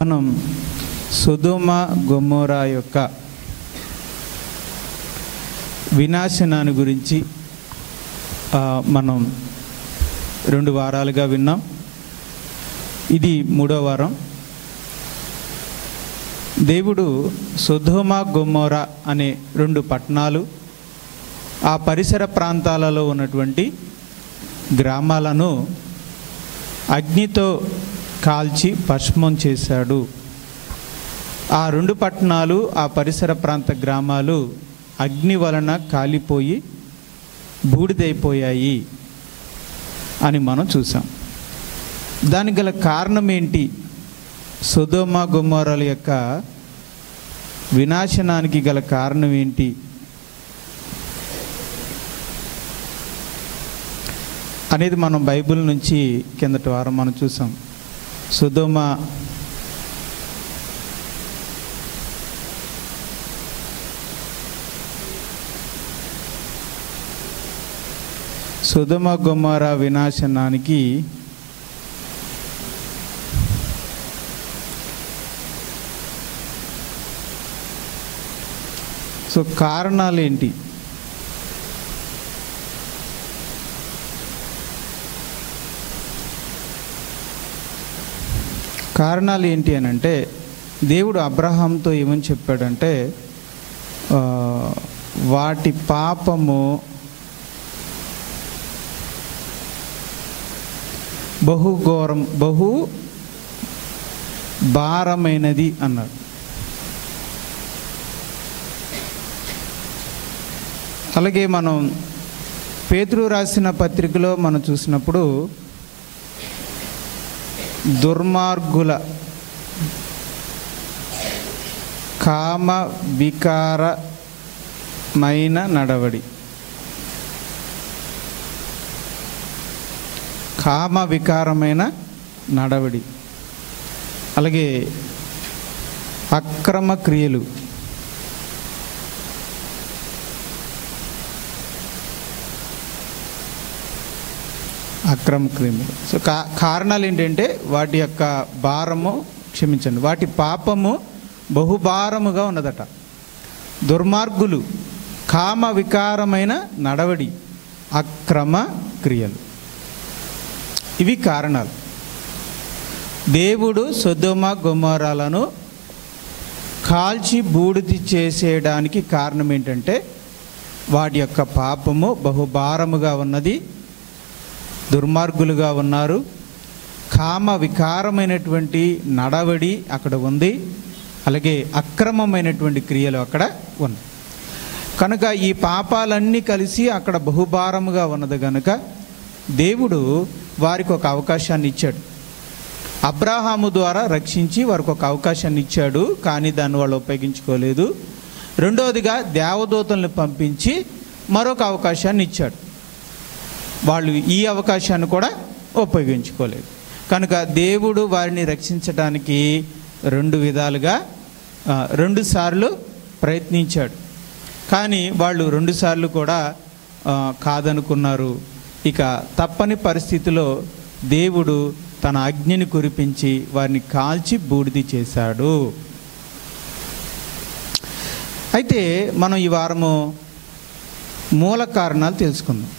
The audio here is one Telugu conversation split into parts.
మనం సొదొమ గొమొర్రా యొక్క వినాశనాన్ని గురించి మనం 2 వారాలుగా విన్నాం. ఇది 3వ వారం. దేవుడు సొదొమ గొమొర్రా అనే 2 పట్టణాలు, ఆ పరిసర ప్రాంతాలలో ఉన్నటువంటి గ్రామాలను అగ్నితో కాల్చి భస్మం చేశాడు. ఆ 2 పట్టణాలు, ఆ పరిసర ప్రాంత గ్రామాలు అగ్ని వలన కాలిపోయి బూడిదైపోయాయి అని మనం చూసాం. దానికి గల కారణం ఏంటి? సొదొమ గొమొర్రాల యొక్క వినాశనానికి గల కారణం ఏంటి అనేది మనం బైబిల్ నుంచి కిందటి వారం మనం చూసాం. సొదొమ గొమొర్రా వినాశనానికి కారణాలు ఏంటి? కారణాలు ఏంటి అని అంటే, దేవుడు అబ్రహాంతో ఏమని చెప్పాడంటే, వాటి పాపము బహు భారమైనది అన్నాడు. అలాగే మనం పేతురు రాసిన పత్రికలో మనం చూసినప్పుడు దుర్మార్గుల కామ వికారమైన నడవడి, కామ వికారమైన నడవడి, అలాగే అక్రమ క్రియలు, కారణాలు ఏంటంటే వాటి యొక్క భారము, క్షమించండి, వాటి పాపము బహుభారముగా ఉన్నదట. దుర్మార్గులు, కామ వికారమైన నడవడి, అక్రమ క్రియలు, ఇవి కారణాలు. దేవుడు సొదొమ గొమొర్రాలను కాల్చి బూడిద చేసేయడానికి కారణం ఏంటంటే వాటి యొక్క పాపము బహుభారముగా ఉన్నది, దుర్మార్గులుగా ఉన్నారు, కామ వికారమైనటువంటి నడవడి అక్కడ ఉంది, అలాగే అక్రమమైనటువంటి క్రియలు అక్కడ ఉన్నాయి. కనుక ఈ పాపాలన్నీ కలిసి అక్కడ బహుభారముగా ఉన్నది కనుక దేవుడు వారికి ఒక అవకాశాన్ని ఇచ్చాడు. అబ్రహాము ద్వారా రక్షించి వారికి ఒక అవకాశాన్ని ఇచ్చాడు, కానీ దాన్ని వాళ్ళు ఉపయోగించుకోలేదు. రెండవదిగా దేవదూతలను పంపించి మరొక అవకాశాన్ని ఇచ్చాడు. వాళ్ళు ఈ అవకాశాన్ని కూడా ఉపయోగించుకోలేదు. కనుక దేవుడు వారిని రక్షించడానికి 2 విధాలుగా 2 సార్లు ప్రయత్నించాడు. కానీ వాళ్ళు 2 సార్లు కూడా కాదనుకున్నారు. ఇక తప్పని పరిస్థితిలో దేవుడు తన అగ్నిని కురిపించి వారిని కాల్చి బూడిద చేశాడు. అయితే మనం ఈ వారము మూల కారణాలు తెలుసుకుందాం.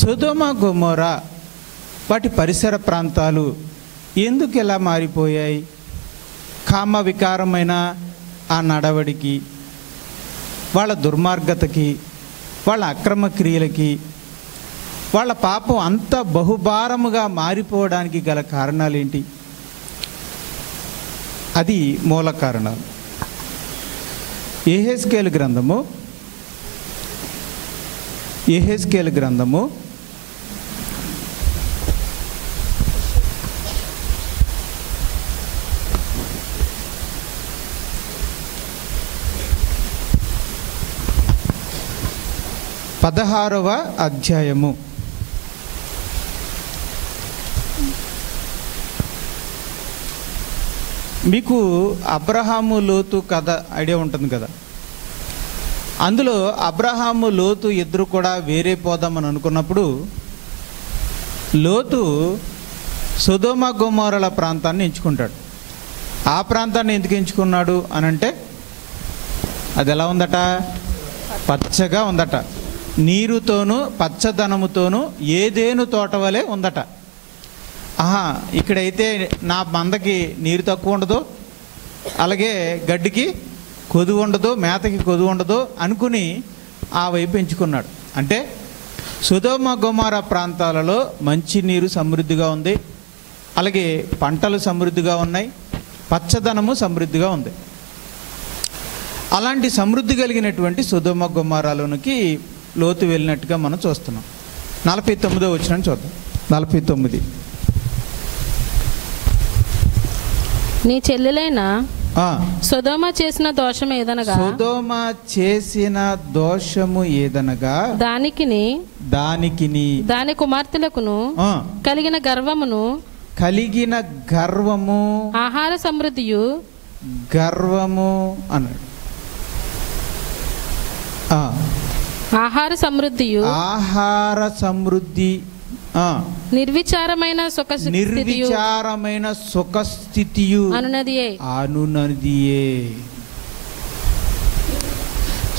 సొదొమ గొమొర్రా వాటి పరిసర ప్రాంతాలు ఎందుకు ఎలా మారిపోయాయి? కామ వికారమైన ఆ నడవడికి, వాళ్ళ దుర్మార్గతకి, వాళ్ళ అక్రమ క్రియలకి, వాళ్ళ పాపం అంత బహుభారముగా మారిపోవడానికి గల కారణాలు ఏంటి? అది మూల కారణాలు. యెహెజ్కేలు గ్రంథము 16వ అధ్యాయము. మీకు అబ్రహాము లోతు కథ ఐడియా ఉంటుంది కదా. అందులో అబ్రహాము లోతు ఇద్దరు కూడా వేరే పోదామని అనుకున్నప్పుడు లోతు సొదొమ గొమొర్రాల ప్రాంతాన్ని ఎంచుకుంటాడు. ఆ ప్రాంతాన్ని ఎందుకు ఎంచుకున్నాడు అని అంటే అది ఎలా ఉందట? పచ్చగా ఉందట. నీరుతోనూ పచ్చదనముతోనూ ఏదేను తోట వలె ఉందట. ఇక్కడైతే నా మందకి నీరు తక్కువ ఉండదు, అలాగే గడ్డికి కొదువు ఉండదు, మేతకి కొదువు ఉండదు అనుకుని ఆ వైపు ఎంచుకున్నాడు. అంటే సొదొమ గొమొర్రా ప్రాంతాలలో మంచి నీరు సమృద్ధిగా ఉంది, అలాగే పంటలు సమృద్ధిగా ఉన్నాయి, పచ్చదనము సమృద్ధిగా ఉంది. అలాంటి సమృద్ధి కలిగినటువంటి సొదొమ గొమొర్రాలోనికి లోతు వెళ్ళినట్టుగా మనం చూస్తున్నాం. 49వ వచనం చూద్దాం. 49. నీ చెల్లెలైన సొదొమ చేసిన దోషము ఏదనగా, సొదొమ చేసిన దోషము ఏదనగా దానికిని దాని కుమార్తెలకును కలిగిన గర్వము ఆహార సమృద్ధియు గర్వము అన్నాడు. ఆహార సమృద్ధి నిర్విచారమైన సుఖస్థితియు అనునదియే.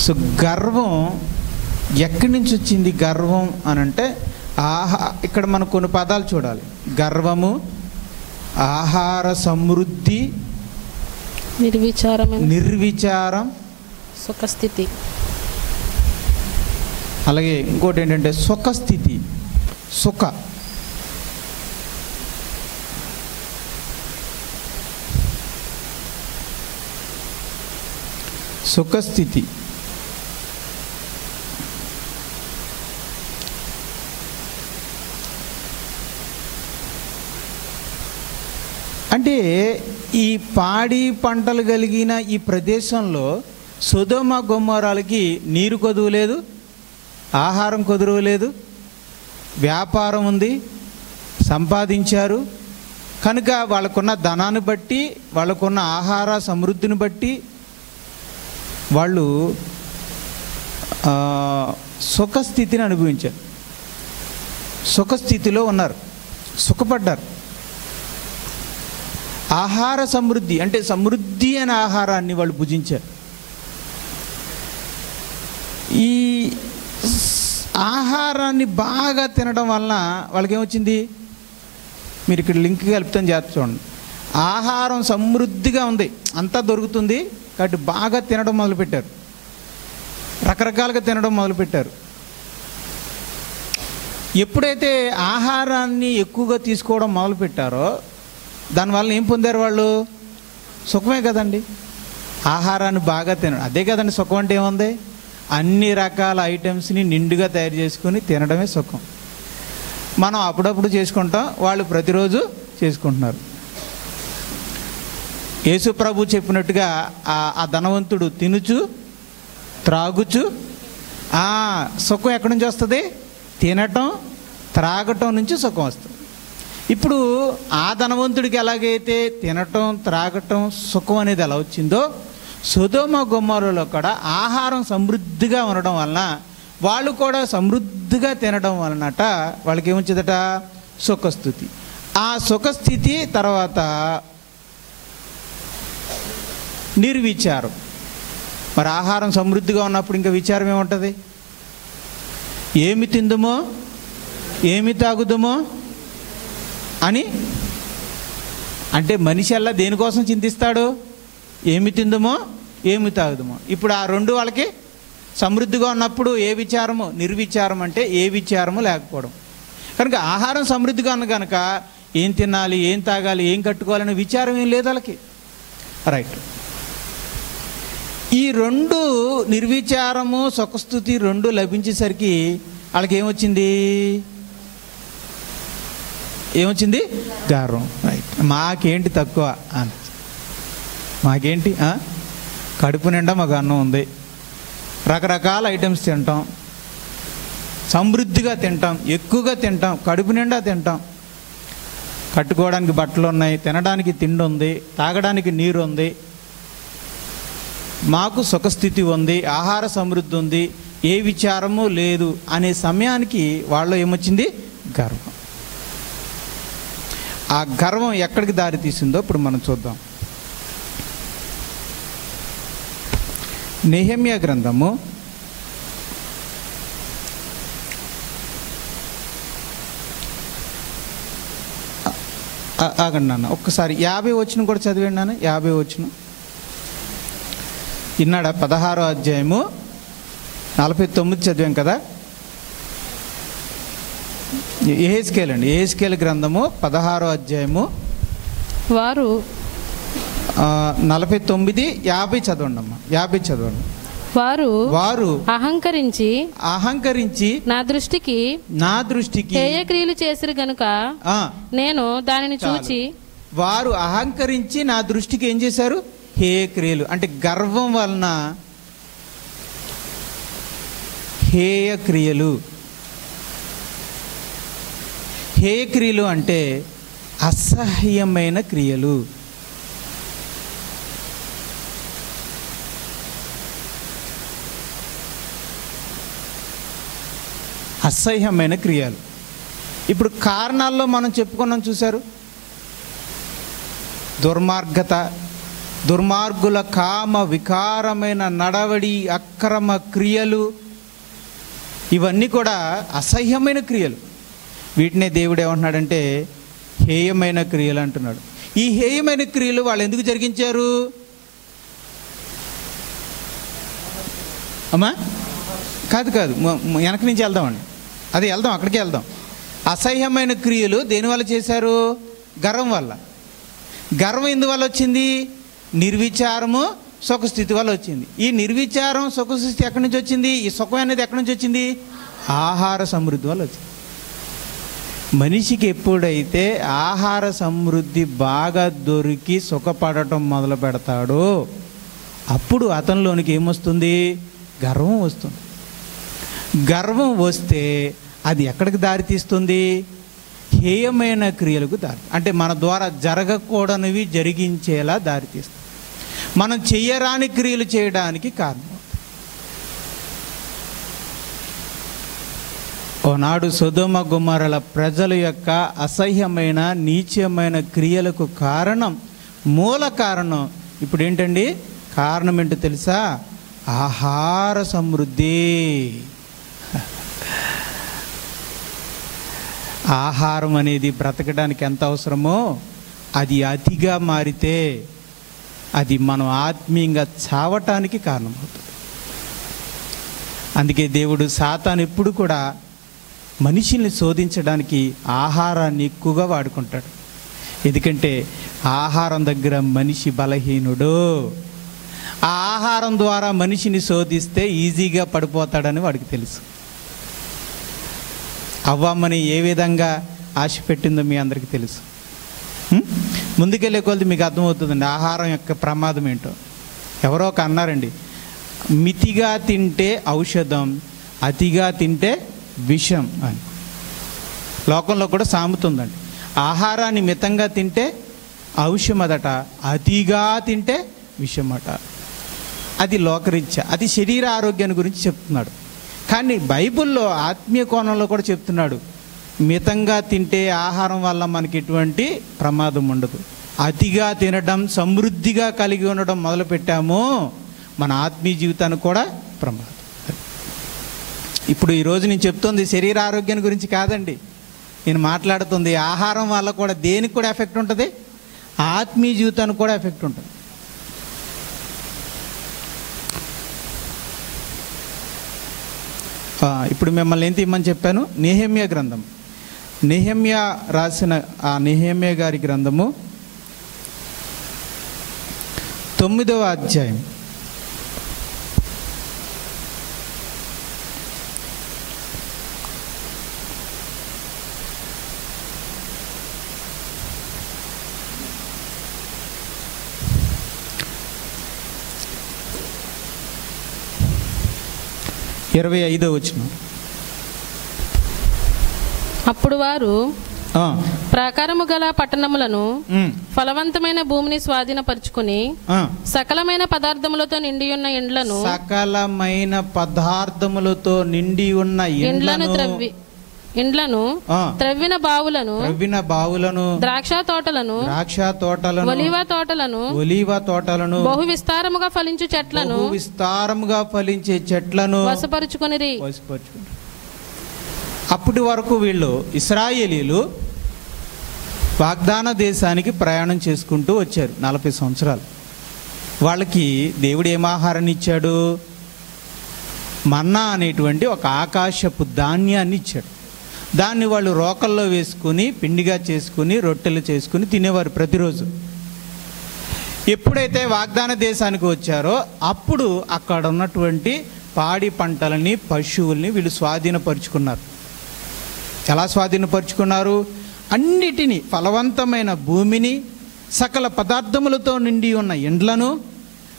సో గర్వం ఎక్కడి నుంచి వచ్చింది? గర్వం అనంటే ఇక్కడ మనం కొన్ని పదాలు చూడాలి. గర్వము, ఆహార సమృద్ధి, నిర్విచారం, సుఖస్థితి, అలాగే ఇంకోటి ఏంటంటే సుఖస్థితి. సుఖస్థితి అంటే ఈ పాడి పంటలు కలిగిన ఈ ప్రదేశంలో సొదొమ గొమొర్రాలకి నీరు కొదువు లేదు, ఆహారం కొదువు లేదు, వ్యాపారం ఉంది, సంపాదించారు కనుక వాళ్ళకున్న ధనాన్ని బట్టి, వాళ్ళకున్న ఆహార సమృద్ధిని బట్టి వాళ్ళు సుఖస్థితిని అనుభవించారు, సుఖస్థితిలో ఉన్నారు, సుఖపడ్డారు. ఆహార సమృద్ధి అంటే సమృద్ధి అనే ఆహారాన్ని వాళ్ళు భుజించారు. ఈ ఆహారాన్ని బాగా తినడం వలన వాళ్ళకి ఏమొచ్చింది? మీరు ఇక్కడ లింక్ కలుపుతాను, చేత చూడండి. ఆహారం సమృద్ధిగా ఉంది, అంతా దొరుకుతుంది కాబట్టి బాగా తినడం మొదలుపెట్టారు, రకరకాలుగా తినడం మొదలుపెట్టారు. ఎప్పుడైతే ఆహారాన్ని ఎక్కువగా తీసుకోవడం మొదలుపెట్టారో దానివల్ల ఏం పొందారు వాళ్ళు? సుఖమే కదండి. ఆహారాన్ని బాగా తినడం, అదే కదండి సుఖం అంటే. ఏముంది? అన్ని రకాల ఐటమ్స్ని నిండుగా తయారు చేసుకుని తినడమే సుఖం. మనం అప్పుడప్పుడు చేసుకుంటాం, వాళ్ళు ప్రతిరోజు చేసుకుంటున్నారు. యేసు ప్రభు చెప్పినట్టుగా ఆ ధనవంతుడు తినుచు త్రాగుచు, సుఖం ఎక్కడి నుంచి వస్తుంది? తినటం త్రాగటం నుంచి సుఖం వస్తుంది. ఇప్పుడు ఆ ధనవంతుడికి ఎలాగైతే తినటం త్రాగటం సుఖం అనేది ఎలా వచ్చిందో, సొదొమ గొమొర్రాలో కూడా ఆహారం సమృద్ధిగా ఉండడం వలన వాళ్ళు కూడా సమృద్ధిగా తినడం వలనట వాళ్ళకి ఏమొచ్చిందట? సుఖస్థితి. ఆ సుఖస్థితి తర్వాత నిర్విచారం. మరి ఆహారం సమృద్ధిగా ఉన్నప్పుడు ఇంకా విచారం ఏముంటుంది? ఏమి తిందుమో ఏమి తాగుదుమో అని. అంటే మనిషి అలా దేనికోసం చింతిస్తాడు? ఏమి తిందుమో ఏమి తాగుదుమో. ఇప్పుడు ఆ రెండు వాళ్ళకి సమృద్ధిగా ఉన్నప్పుడు ఏ విచారము? నిర్విచారం అంటే ఏ విచారము లేకపోవడం. కనుక ఆహారం సమృద్ధిగా ఉన్న కనుక ఏం తినాలి, ఏం తాగాలి, ఏం కట్టుకోవాలనే విచారం ఏం లేదు వాళ్ళకి. రైట్. ఈ రెండు నిర్విచారము సుఖస్థుతి రెండు లభించేసరికి వాళ్ళకి ఏమొచ్చింది? గర్వం. రైట్. మాకేంటి తక్కువ అని, మాకేంటి కడుపు నిండా మాకు అన్నం ఉంది, రకరకాల ఐటమ్స్ తింటాం, సమృద్ధిగా తింటాం, ఎక్కువగా తింటాం, కడుపు నిండా తింటాం, కట్టుకోవడానికి బట్టలు ఉన్నాయి, తినడానికి తిండి ఉంది, తాగడానికి నీరు ఉంది, మాకు సుఖస్థితి ఉంది, ఆహార సమృద్ధి ఉంది, ఏ విచారము లేదు అనే సమయానికి వాళ్ళు ఏమొచ్చింది? గర్వం. ఆ గర్వం ఎక్కడికి దారి తీసిందో ఇప్పుడు మనం చూద్దాం. నెహెమ్యా గ్రంథము 50 నాన్న ఒక్కసారి 50 వచనం కూడా చదివండి నాన్న. 50 వచనం ఇన్నాడా? 16వ అధ్యాయము 49 చదివాం కదా. యెహెజ్కేలు అండి, యెహెజ్కేలు గ్రంథము 16వ అధ్యాయము వారు 49, 50 చదవండి అమ్మా. 50 చదవండి. వారు అహంకరించి నా దృష్టికి హేయక్రియలు చేసిరు గనుక నేను దానిని చూచి. వారు అహంకరించి నా దృష్టికి ఏం చేశారు? హేయక్రియలు అంటే గర్వం వలన హేయక్రియలు. హేయక్రియలు అంటే అసహ్యమైన క్రియలు. అసహ్యమైన క్రియలు. ఇప్పుడు కారణాల్లో మనం చెప్పుకున్నాం చూశారు. దుర్మార్గత, దుర్మార్గుల కామ వికారమైన నడవడి, అక్రమ క్రియలు, ఇవన్నీ కూడా అసహ్యమైన క్రియలు. వీటినే దేవుడు ఏమంటున్నాడంటే హేయమైన క్రియలు అంటున్నాడు. ఈ హేయమైన క్రియలు వాళ్ళు ఎందుకు జరిగించారు అమ్మా? కాదు వెనక నుంచి వెళ్దామండి. అది వెళ్దాం, అక్కడికి వెళ్దాం. అసహ్యమైన క్రియలు దేనివల్ల చేశారు? గర్వం వల్ల. గర్వం ఎందువల్ల వచ్చింది? నిర్విచారము సుఖస్థితి వల్ల వచ్చింది. ఈ నిర్విచారం సుఖస్థితి ఎక్కడి నుంచి వచ్చింది? ఈ సుఖం అనేది ఎక్కడి నుంచి వచ్చింది? ఆహార సమృద్ధి వల్ల వచ్చింది. మనిషికి ఎప్పుడైతే ఆహార సమృద్ధి బాగా దొరికి సుఖపడటం మొదలు పెడతాడో అప్పుడు అతనిలోనికి ఏమొస్తుంది? గర్వం వస్తుంది. గర్వం వస్తే అది ఎక్కడికి దారితీస్తుంది? హేయమైన క్రియలకు దారి, అంటే మన ద్వారా జరగకూడనివి జరిగించేలా దారితీస్తుంది. మనం చెయ్యరాని క్రియలు చేయడానికి కారణం. ఓనాడు సొదొమ గొమొర్రాల ప్రజల యొక్క అసహ్యమైన నీచమైన క్రియలకు కారణం, మూల కారణం ఇప్పుడు ఏంటండి? కారణం ఏంటో తెలుసా? ఆహార సమృద్ధి. ఆహారం అనేది బ్రతకడానికి ఎంత అవసరమో అది అతిగా మారితే అది మనం ఆత్మీయంగా చావటానికి కారణమవుతుంది. అందుకే దేవుడు సాతాను ఎప్పుడు కూడా మనిషిని శోధించడానికి ఆహారాన్ని ఎక్కువగా వాడుకుంటాడు. ఎందుకంటే ఆహారం దగ్గర మనిషి బలహీనుడు. ఆ ఆహారం ద్వారా మనిషిని శోధిస్తే ఈజీగా పడిపోతాడని వాడికి తెలుసు. అవ్వమ్మని ఏ విధంగా ఆశ పెట్టిందో మీ అందరికీ తెలుసు. ముందుకెళ్ళే కొలది మీకు అర్థమవుతుందండి ఆహారం యొక్క ప్రమాదం ఏంటో. ఎవరో ఒక అన్నారండి, మితిగా తింటే ఔషధం, అతిగా తింటే విషం అని. లోకంలో కూడా సామెతుందండి. ఆహారాన్ని మితంగా తింటే ఔషధమదట, అతిగా తింటే విషమట. అది లోకరీత్యా, అది శరీర ఆరోగ్యాన్ని గురించి చెప్తున్నాడు. కానీ బైబిల్లో ఆత్మీయ కోణంలో కూడా చెప్తున్నాడు, మితంగా తింటే ఆహారం వల్ల మనకి ఎటువంటి ప్రమాదం ఉండదు. అతిగా తినడం, సమృద్ధిగా కలిగి ఉండడం మొదలుపెట్టామో మన ఆత్మీయ జీవితానికి కూడా ప్రమాదం. ఇప్పుడు ఈరోజు నేను చెప్తుంది శరీర ఆరోగ్యాన్ని గురించి కాదండి. నేను మాట్లాడుతుంది ఆహారం వల్ల కూడా దేనికి కూడా ఎఫెక్ట్ ఉంటుంది? ఆత్మీయ జీవితానికి కూడా ఎఫెక్ట్ ఉంటుంది. ఇప్పుడు మిమ్మల్ని ఏం తీయమని చెప్పాను? నెహెమ్యా గ్రంథం. నెహెమ్యా రాసిన ఆ నెహెమ్యా గారి గ్రంథము 9వ అధ్యాయం 25వ వచనం. అప్పుడు వారు ప్రాకారము గల పట్టణములను, ఫలవంతమైన భూమిని స్వాధీనపరుచుకుని సకలమైన పదార్థములతో నిండి ఉన్న ఇండ్లను ఇండ్లను, త్రవ్విన బావులను, ద్రాక్ష తోటలను, ఒలీవ తోటలను, బహు విస్తారముగా ఫలించే చెట్లను వశపరుచుకొనిరి. అప్పటి వరకు వీళ్ళు ఇశ్రాయేలీలు వాగ్దాన దేశానికి ప్రయాణం చేసుకుంటూ వచ్చారు 40 సంవత్సరాలు. వాళ్ళకి దేవుడు ఏం ఆహారాన్ని ఇచ్చాడు? మన్నా అనేటువంటి ఒక ఆకాశపు ధాన్యాన్ని ఇచ్చాడు. దాన్ని వాళ్ళు రోకల్లో వేసుకుని పిండిగా చేసుకుని రొట్టెలు చేసుకుని తినేవారు ప్రతిరోజు. ఎప్పుడైతే వాగ్దాన దేశానికి వచ్చారో అప్పుడు అక్కడ ఉన్నటువంటి పాడి పంటలని, పశువుల్ని వీళ్ళు స్వాధీనపరుచుకున్నారు. ఎలా స్వాధీనపరుచుకున్నారు? అన్నిటినీ, ఫలవంతమైన భూమిని, సకల పదార్థములతో నిండి ఉన్న ఇండ్లను,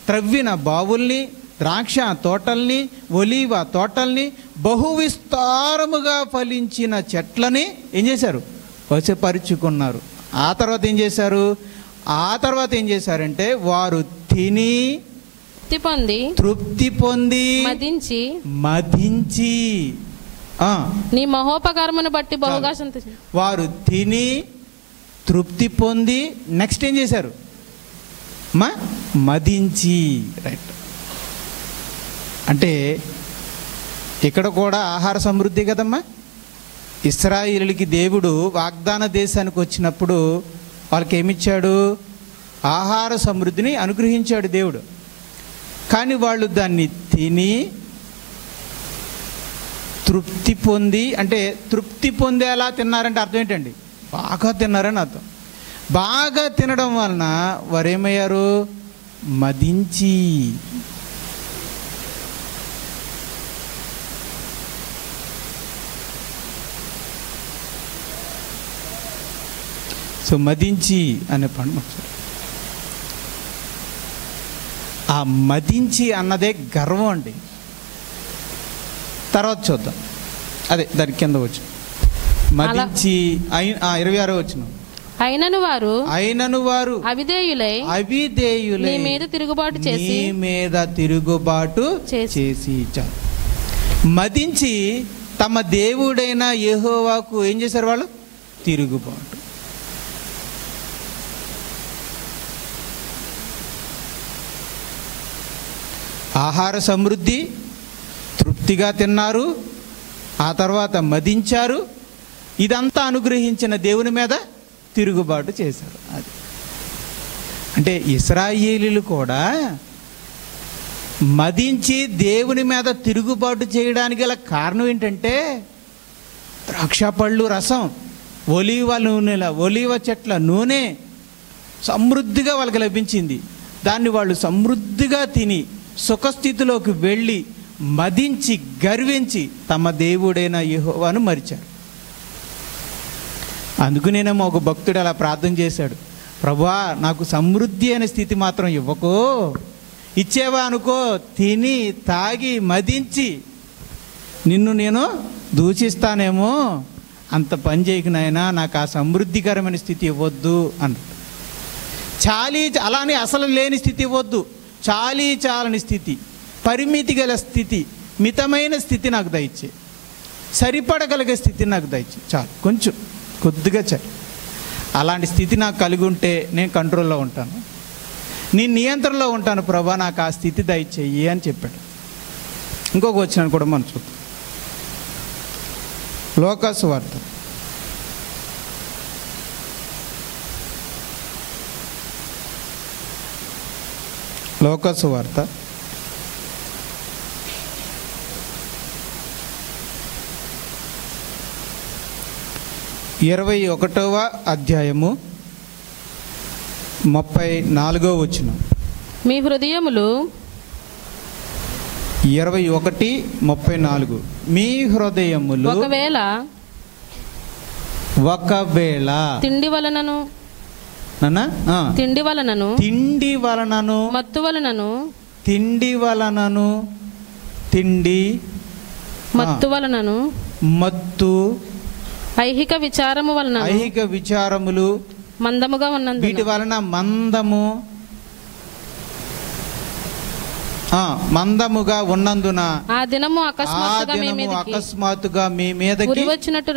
త్రవ్విన బావుల్ని, ద్రాక్ష తోటల్ని, ఒలీవ తోటల్ని, బహువిస్తారముగా ఫలించిన చెట్లని ఏం చేశారు? వశపరుచుకున్నారు. ఆ తర్వాత ఏం చేశారంటే వారు తిని తృప్తి పొంది మదించి నీ మహోపకారమును బట్టి బహుగా వారు తిని తృప్తి పొంది నెక్స్ట్ ఏం చేశారు? మదించి. రైట్. అంటే ఇక్కడ కూడా ఆహార సమృద్ధి కదమ్మా. ఇశ్రాయేలుకి దేవుడు వాగ్దాన దేశానికి వచ్చినప్పుడు వాళ్ళకి ఏమిచ్చాడు? ఆహార సమృద్ధిని అనుగ్రహించాడు దేవుడు. కానీ వాళ్ళు దాన్ని తిని తృప్తి పొంది, అంటే తృప్తి పొందేలా తిన్నారంటే అర్థం ఏంటండి? బాగా తిన్నారని అర్థం. బాగా తినడం వలన వారు ఏమయ్యారు? మదించి. సో మదించి అనే పండు. ఆ మదించి అన్నదే గర్వం అండి. తర్వాత చూద్దాం. అదే దాని కింద వచ్చి మదించి 26వ వచనం. అయినను వారు అవిధేయులై నీ మీద తిరుగుబాటు చేసి మదించి తమ దేవుడైన యెహోవాకు ఏం చేశారు? వాళ్ళు తిరుగుబాటు. ఆహార సమృద్ధి, తృప్తిగా తిన్నారు, ఆ తర్వాత మదించారు. ఇదంతా అనుగ్రహించిన దేవుని మీద తిరుగుబాటు చేశారు. అది అంటే ఇశ్రాయేలీలు కూడా మదించి దేవుని మీద తిరుగుబాటు చేయడానికి గల కారణం ఏంటంటే ద్రాక్ష పళ్ళు రసం, ఒలీవ చెట్ల నూనె సమృద్ధిగా వాళ్ళకి లభించింది. దాన్ని వాళ్ళు సమృద్ధిగా తిని సుఖస్థితిలోకి వెళ్ళి మదించి గర్వించి తమ దేవుడైన యెహోవాను మరిచారు. అందుకునేమో ఒక భక్తుడు అలా ప్రార్థన చేశాడు, ప్రభువా నాకు సమృద్ధి అనే స్థితి మాత్రం ఇవ్వకో, ఇచ్చేవా అనుకో తిని తాగి మదించి నిన్ను నేను దూషిస్తానేమో, అంత పని చేయకు నాయనా, నాకు ఆ సమృద్ధికరమైన స్థితి ఇవ్వద్దు అన్నాడు. అలానే అసలు లేని స్థితి ఇవ్వద్దు, చాలని స్థితి, పరిమితి గల స్థితి, మితమైన స్థితి నాకు దయచే, సరిపడగలిగే స్థితి నాకు దయచే, చాలు, కొంచెం కొద్దిగా చాలు. అలాంటి స్థితి నాకు కలిగి ఉంటే నేను కంట్రోల్లో ఉంటాను, నేను నియంత్రణలో ఉంటాను ప్రభా, నాకు ఆ స్థితి దయచేయి అని చెప్పాడు. ఇంకొక వచనాన్ని కూడా మనం చూద్దాం. లోకాసు వార్త 21వ అధ్యాయము 34వ వచనం. మీ హృదయములు 21:34 మీ హృదయములు ఒకవేళ తిండి వలనను మత్తు వలనను మత్తు ఐహిక విచారములు మందముగా ఉన్నందున, వీటి వలన మందము మందముగా ఉన్నందున ఆ దినము అకస్మాత్తుగా మీ మీదకి ఉరి వచ్చినట్టు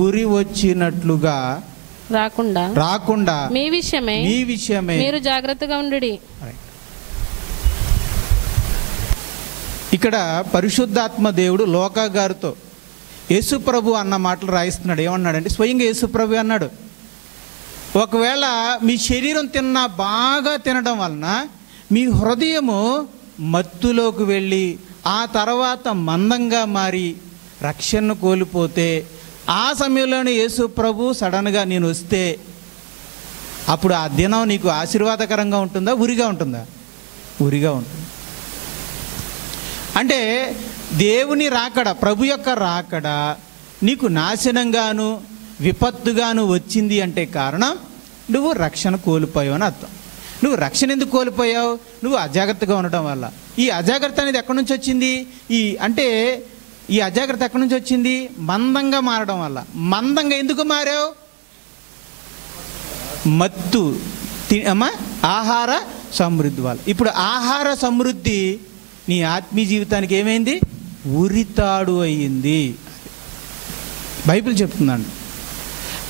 ఉరి వచ్చినట్లుగా రాకుండా మీ విషయమే మీరు జాగ్రత్తగా ఉండుడి. ఇక్కడ పరిశుద్ధాత్మ దేవుడు లోకా గారితో యేసుప్రభు అన్న మాటలు రాయిస్తున్నాడు. ఏమన్నాడంటే, స్వయంగా యేసుప్రభు అన్నాడు, ఒకవేళ మీ శరీరం బాగా తినడం వలన మీ హృదయము మత్తులోకి వెళ్ళి ఆ తర్వాత మందంగా మారి రక్షణను కోల్పోతే, ఆ సమయంలోనే యేసు ప్రభు సడన్గా నేను వస్తే అప్పుడు ఆ దినం నీకు ఆశీర్వాదకరంగా ఉంటుందా, ఉరిగా ఉంటుందా? ఉరిగా ఉంటుంది. అంటే దేవుని రాకడ, ప్రభు యొక్క రాకడ నీకు నాశనంగాను విపత్తుగాను వచ్చింది అంటే కారణం నువ్వు రక్షణ కోల్పోయావు అని అర్థం. నువ్వు రక్షణ ఎందుకు కోల్పోయావు? నువ్వు అజాగ్రత్తగా ఉండటం వల్ల. ఈ అజాగ్రత్త అనేది ఎక్కడి నుంచి వచ్చింది? ఈ అజాగ్రత్త ఎక్కడి నుంచి వచ్చింది? మందంగా మారడం వల్ల. మందంగా ఎందుకు మారావు? మత్తు ఆహార సమృద్ధి వల్ల. ఇప్పుడు ఆహార సమృద్ధి నీ ఆత్మీయ జీవితానికి ఏమైంది? ఉరితాడు అయ్యింది. బైబిల్ చెప్తుందండి.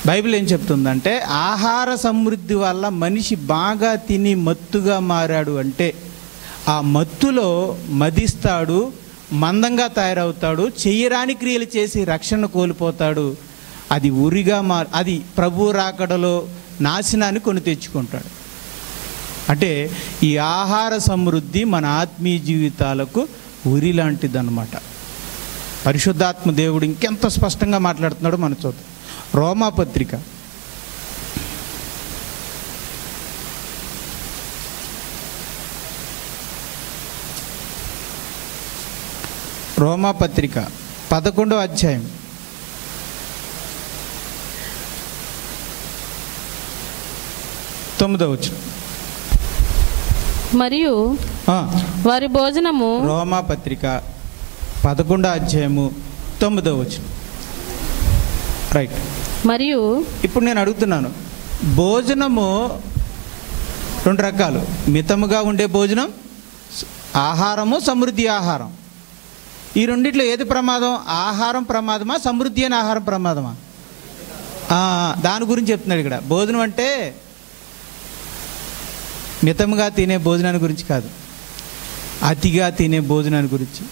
బైబిల్ ఏం చెప్తుందంటే, ఆహార సమృద్ధి వల్ల మనిషి బాగా తిని మత్తుగా మారాడు అంటే ఆ మత్తులో మదిస్తాడు, మందంగా తయారవుతాడు, చెయ్యరాని క్రియలు చేసి రక్షణ కోల్పోతాడు. అది ఉరిగా అది ప్రభు రాకడలో నాశనాన్ని కొని తెచ్చుకుంటాడు. అంటే ఈ ఆహార సమృద్ధి మన ఆత్మీయ జీవితాలకు ఉరి లాంటిదన్నమాట. పరిశుద్ధాత్మ దేవుడు ఇంకెంత స్పష్టంగా మాట్లాడుతున్నాడో మనం చూద్దాం. రోమాపత్రిక 11వ అధ్యాయం 9వ వచనం. మరియు వారి భోజనము, రోమాపత్రిక 11వ అధ్యాయము 9వ వచనం. రైట్. మరియు ఇప్పుడు నేను అడుగుతున్నాను, భోజనము రెండు రకాలు. మితముగా ఉండే భోజనం, ఆహారము, సమృద్ధి ఆహారం. ఈ రెండిట్లో ఏది ప్రమాదం? ఆహారం ప్రమాదమా, సమృద్ధి అయిన ఆహారం ప్రమాదమా? దాని గురించి చెప్తున్నాడు ఇక్కడ. భోజనం అంటే మితముగా తినే భోజనాన్ని గురించి కాదు, అతిగా తినే భోజనాన్ని గురించి.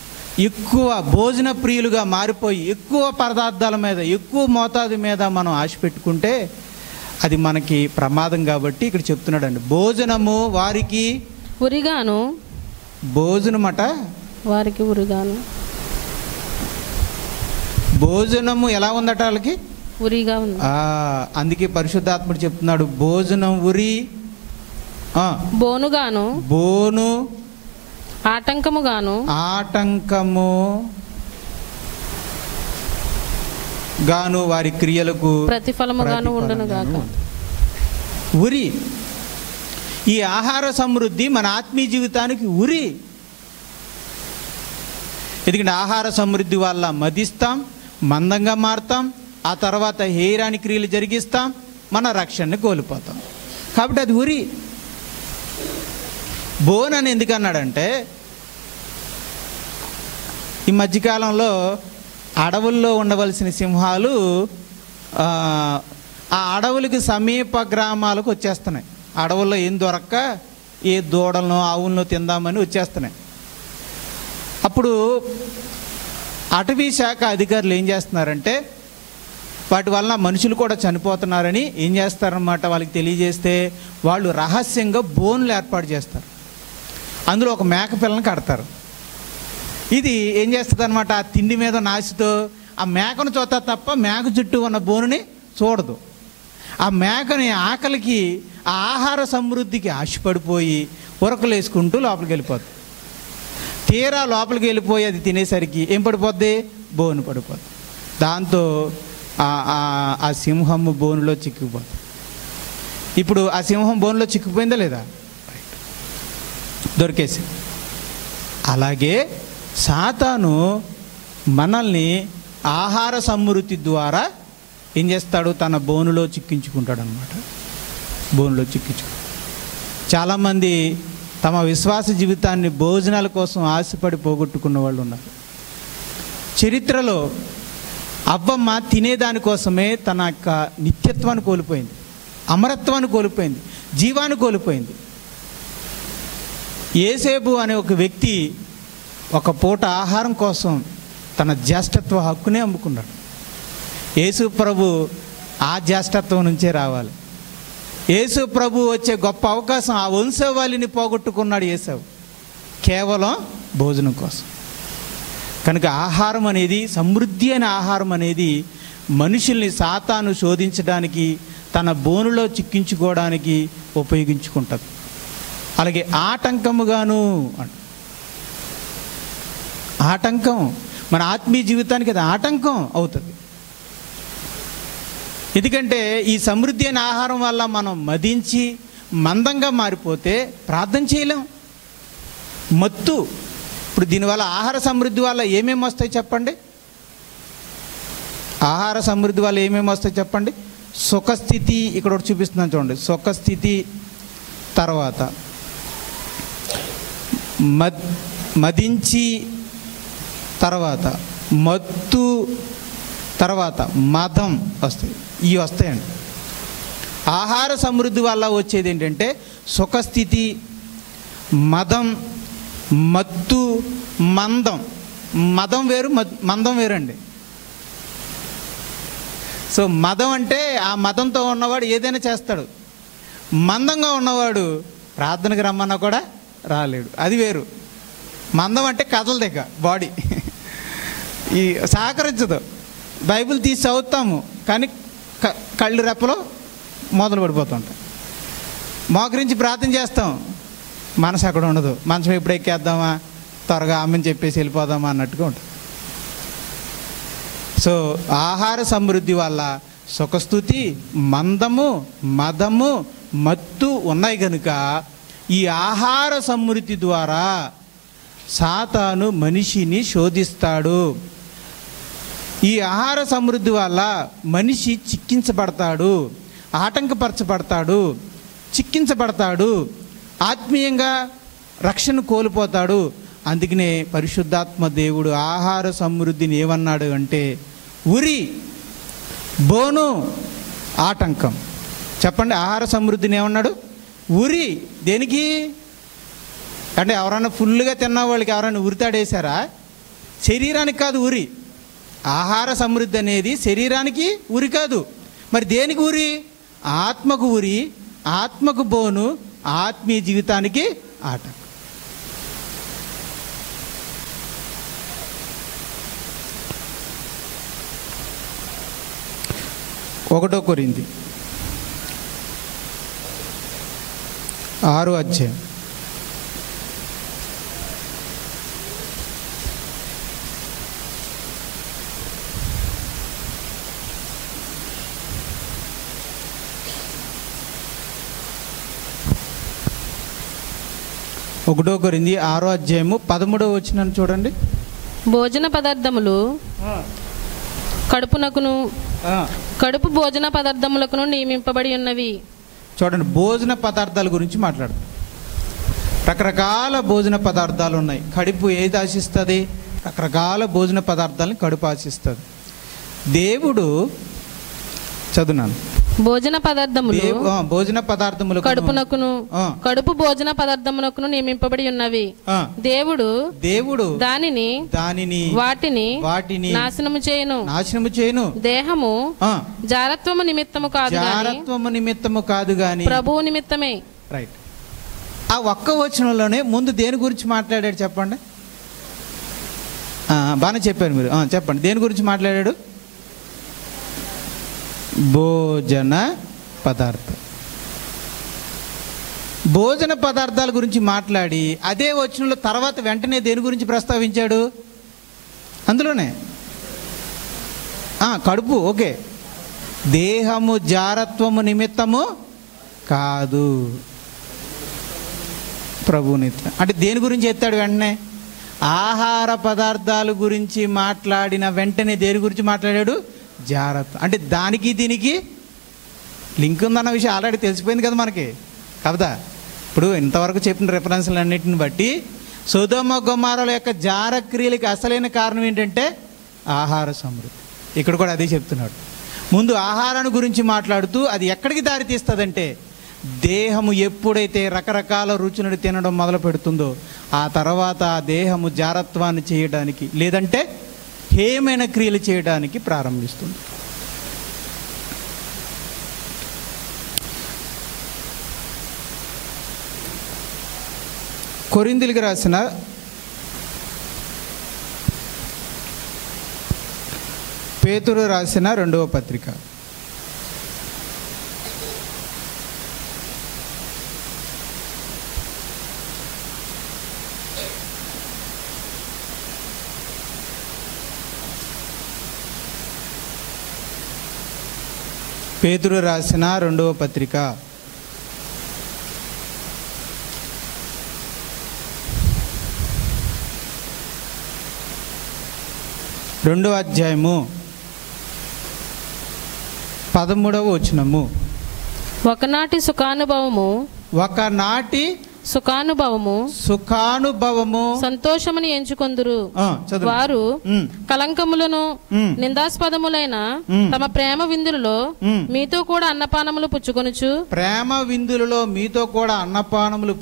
ఎక్కువ భోజన ప్రియులుగా మారిపోయి ఎక్కువ పదార్థాల మీద, ఎక్కువ మోతాదు మీద మనం ఆశ పెట్టుకుంటే అది మనకి ప్రమాదం. కాబట్టి ఇక్కడ చెప్తున్నాడండి, భోజనము వారికి ఉరిగాను. భోజనమట వారికి ఉరిగాను. భోజనము ఎలా ఉందట? వాళ్ళకి ఉరిగా ఉంది. అందుకే పరిశుద్ధాత్ముడు చెప్తున్నాడు, భోజనం ఉరి, బోనుగాను, బోను, ఆటంకము గాను వారి క్రియలకు ప్రతిఫలముగాను ఉండును గాక. ఉరి. ఈ ఆహార సమృద్ధి మన ఆత్మీయ జీవితానికి ఉరి. ఎందుకంటే ఆహార సమృద్ధి వల్ల మదిస్తాం, మందంగా మారుతాం, ఆ తర్వాత హేరాని క్రియలు జరిగిస్తాం, మన రక్షణని కోల్పోతాం. కాబట్టి అది ఉరి. బోన్ అని ఎందుకు అన్నాడంటే, ఈ మధ్యకాలంలో అడవుల్లో ఉండవలసిన సింహాలు ఆ అడవులకి సమీప గ్రామాలకు వచ్చేస్తున్నాయి. అడవుల్లో ఏం దొరక్క ఏ దూడలను ఆవులను తిందామని వచ్చేస్తున్నాయి. అప్పుడు అటవీ శాఖ అధికారులు ఏం చేస్తున్నారంటే, వాటి వలన మనుషులు కూడా చనిపోతున్నారని ఏం చేస్తారన్నమాట, వాళ్ళకి తెలియజేస్తే వాళ్ళు రహస్యంగా బోన్లు ఏర్పాటు చేస్తారు. అందులో ఒక మేక పిల్లని కడతారు. ఇది ఏం చేస్తుంది అనమాట, ఆ తిండి మీద నాశతో ఆ మేకను చూస్తా తప్ప మేక చుట్టూ ఉన్న బోనుని చూడదు. ఆ మేకని ఆకలికి, ఆ ఆహార సమృద్ధికి ఆశపడిపోయి ఉరకలు వేసుకుంటూ లోపలికి వెళ్ళిపోద్ది. తీరా లోపలికి వెళ్ళిపోయి అది తినేసరికి ఏం పడిపోద్ది? బోను పడిపోద్ది. దాంతో ఆ సింహము బోనులో చిక్కుపోద్ది. ఇప్పుడు ఆ సింహం బోనులో చిక్కుపోయిందా లేదా? దొరికేసి. అలాగే సాతాను మనల్ని ఆహార సమృద్ధి ద్వారా ఏం చేస్తాడు? తన బోనులో చిక్కించుకుంటాడు అనమాట. బోనులో చిక్కించుకుంటాడు. చాలామంది తమ విశ్వాస జీవితాన్ని భోజనాల కోసం ఆశపడి పోగొట్టుకున్న వాళ్ళు ఉన్నారు. చరిత్రలో అవ్వమ్మ తినేదానికోసమే తన యొక్క నిత్యత్వాన్ని కోల్పోయింది, అమరత్వాన్ని కోల్పోయింది, జీవాన్ని కోల్పోయింది. యేసేపు అనే ఒక వ్యక్తి ఒక పూట ఆహారం కోసం తన జ్యేష్ఠత్వ హక్కునే అమ్ముకున్నాడు. యేసు ప్రభు ఆ జ్యేష్ఠత్వం నుంచే రావాలి. యేసు ప్రభు వచ్చే గొప్ప అవకాశం ఆ వంశవాళిని పోగొట్టుకున్నాడు యేసు కేవలం భోజనం కోసం. కనుక ఆహారం అనేది, సమృద్ధి అయిన ఆహారం అనేది మనుషుల్ని సాతాను శోధించడానికి, తన బోనులో చిక్కించుకోవడానికి ఉపయోగించుకుంటుంది. అలాగే ఆటంకముగాను ఆటంకం మన ఆత్మీయ జీవితానికి అది ఆటంకం అవుతుంది. ఎందుకంటే ఈ సమృద్ధి అయిన ఆహారం వల్ల మనం మదించి మందంగా మారిపోతే ప్రార్థన చేయలేం. మత్తు, ఇప్పుడు దీనివల్ల ఆహార సమృద్ధి వల్ల ఏమేమి వస్తాయి చెప్పండి? ఆహార సమృద్ధి వల్ల ఏమేమి వస్తాయి చెప్పండి? సుఖస్థితి, ఇక్కడ ఒకటి చూపిస్తున్నాను చూడండి. సుఖస్థితి, తర్వాత మదించి, తర్వాత మత్తు, తర్వాత మదం వస్తాయి. ఇవి వస్తాయండి. ఆహార సమృద్ధి వల్ల వచ్చేది ఏంటంటే సుఖస్థితి, మదం, మత్తు, మందం. మదం వేరు, మందం వేరండి. సో మదం అంటే ఆ మదంతో ఉన్నవాడు ఏదైనా చేస్తాడు. మందంగా ఉన్నవాడు ప్రార్థనకు రమ్మన్నా కూడా రాలేడు, అది వేరు. మందం అంటే కదలదిక బాడీ, ఈ సహకరించదు. బైబిల్ తీసి చదువుతాము కానీ కళ్ళు రెప్పలో మొదలు పడిపోతుంటాం. మోకరించి ప్రార్థన చేస్తాం, మనసు అక్కడ ఉండదు. మంచం ఎప్పుడు ఎక్కేద్దామా, త్వరగా ఆమెను చెప్పేసి వెళ్ళిపోదామా అన్నట్టుగా ఉంటుంది. సో ఆహార సమృద్ధి వల్ల సుఖస్థుతి, మందము, మదము, మత్తు ఉన్నాయి కనుక ఈ ఆహార సమృద్ధి ద్వారా సాతాను మనిషిని శోధిస్తాడు. ఈ ఆహార సమృద్ధి వల్ల మనిషి చిక్కించబడతాడు, ఆటంకపరచబడతాడు, చిక్కించబడతాడు, ఆత్మీయంగా రక్షణ కోల్పోతాడు. అందుకనే పరిశుద్ధాత్మ దేవుడు ఆహార సమృద్ధిని ఏమన్నాడు అంటే ఉరి, బోను, ఆటంకం. చెప్పండి, ఆహార సమృద్ధిని ఏమన్నాడు? ఉరి. దేనికి అంటే ఎవరైనా ఫుల్గా తిన్న వాళ్ళకి ఎవరైనా ఉరితాడేశారా? శరీరానికి కాదు ఉరి. ఆహార సమృద్ధి అనేది శరీరానికి ఉరి కాదు. మరి దేనికి ఉరి? ఆత్మకు ఉరి, ఆత్మకు బోను, ఆత్మీయ జీవితానికి ఆటంకం. ఒకటో కొరింథీ 6వ అధ్యాయం 6వ అధ్యాయము 13వ వచనం చూడండి. భోజన పదార్థములు కడుపునకును, కడుపు భోజన పదార్థములకును నియమింపబడి ఉన్నవి. చూడండి, భోజన పదార్థాల గురించి మాట్లాడు. రకరకాల భోజన పదార్థాలు ఉన్నాయి. కడుపు ఏది ఆశిస్తుంది? రకరకాల భోజన పదార్థాలను కడుపు ఆశిస్తుంది. దేవుడు చదువునాను. భోజన పదార్థములు కడుపునకును, కడుపు భోజన పదార్థమునకును నియమింపబడి ఉన్నవి. దేవుడు దానిని వాటిని నాశనము చేయును. దేహము జారత్వము నిమిత్తము కాదు గాని ప్రభువు నిమిత్తమే. రైట్. ఆ ఒక్క వచనంలోనే ముందు దేని గురించి మాట్లాడాడు చెప్పండి? బాగానే చెప్పారు మీరు. చెప్పండి, దేని గురించి మాట్లాడాడు? భోజన పదార్థం. భోజన పదార్థాల గురించి మాట్లాడి అదే వచనంలో తర్వాత వెంటనే దేని గురించి ప్రస్తావించాడు? అందులోనే కడుపు. ఓకే, దేహము జారత్వము నిమిత్తము కాదు ప్రభునిత్యం. అంటే దేని గురించి ఎత్తాడు వెంటనే? ఆహార పదార్థాల గురించి మాట్లాడిన వెంటనే దేని గురించి మాట్లాడాడు? జాగ్రత్త. అంటే దానికి దీనికి లింక్ ఉందన్న విషయం ఆల్రెడీ తెలిసిపోయింది కదా మనకి, కదా. ఇప్పుడు ఇంతవరకు చెప్పిన రెఫరెన్స్లన్నిటిని బట్టి సొదొమ గొమొర్రాల యొక్క జారక్రియలకి అసలైన కారణం ఏంటంటే ఆహార సమృద్ధి. ఇక్కడ కూడా అదే చెప్తున్నాడు. ముందు ఆహారాన్ని గురించి మాట్లాడుతూ అది ఎక్కడికి దారి తీస్తుందంటే, దేహము ఎప్పుడైతే రకరకాల రుచులను తినడం మొదలు పెడుతుందో ఆ తర్వాత ఆ దేహము జారత్వాన్ని చేయడానికి లేదంటే హేయమైన క్రియలు చేయడానికి ప్రారంభిస్తుంది. కొరింథీయులకు రాసిన పేతురు రాసిన 2వ పత్రిక 2వ పత్రిక 2వ అధ్యాయము 13వ వచనము. ఒకనాటి సుఖానుభవము సంతోషముని ఎంచుకొందురు. వారు కలంకములను నిందాస్పదములైన తమ ప్రేమ విందులలో మీతో కూడా అన్నపానములు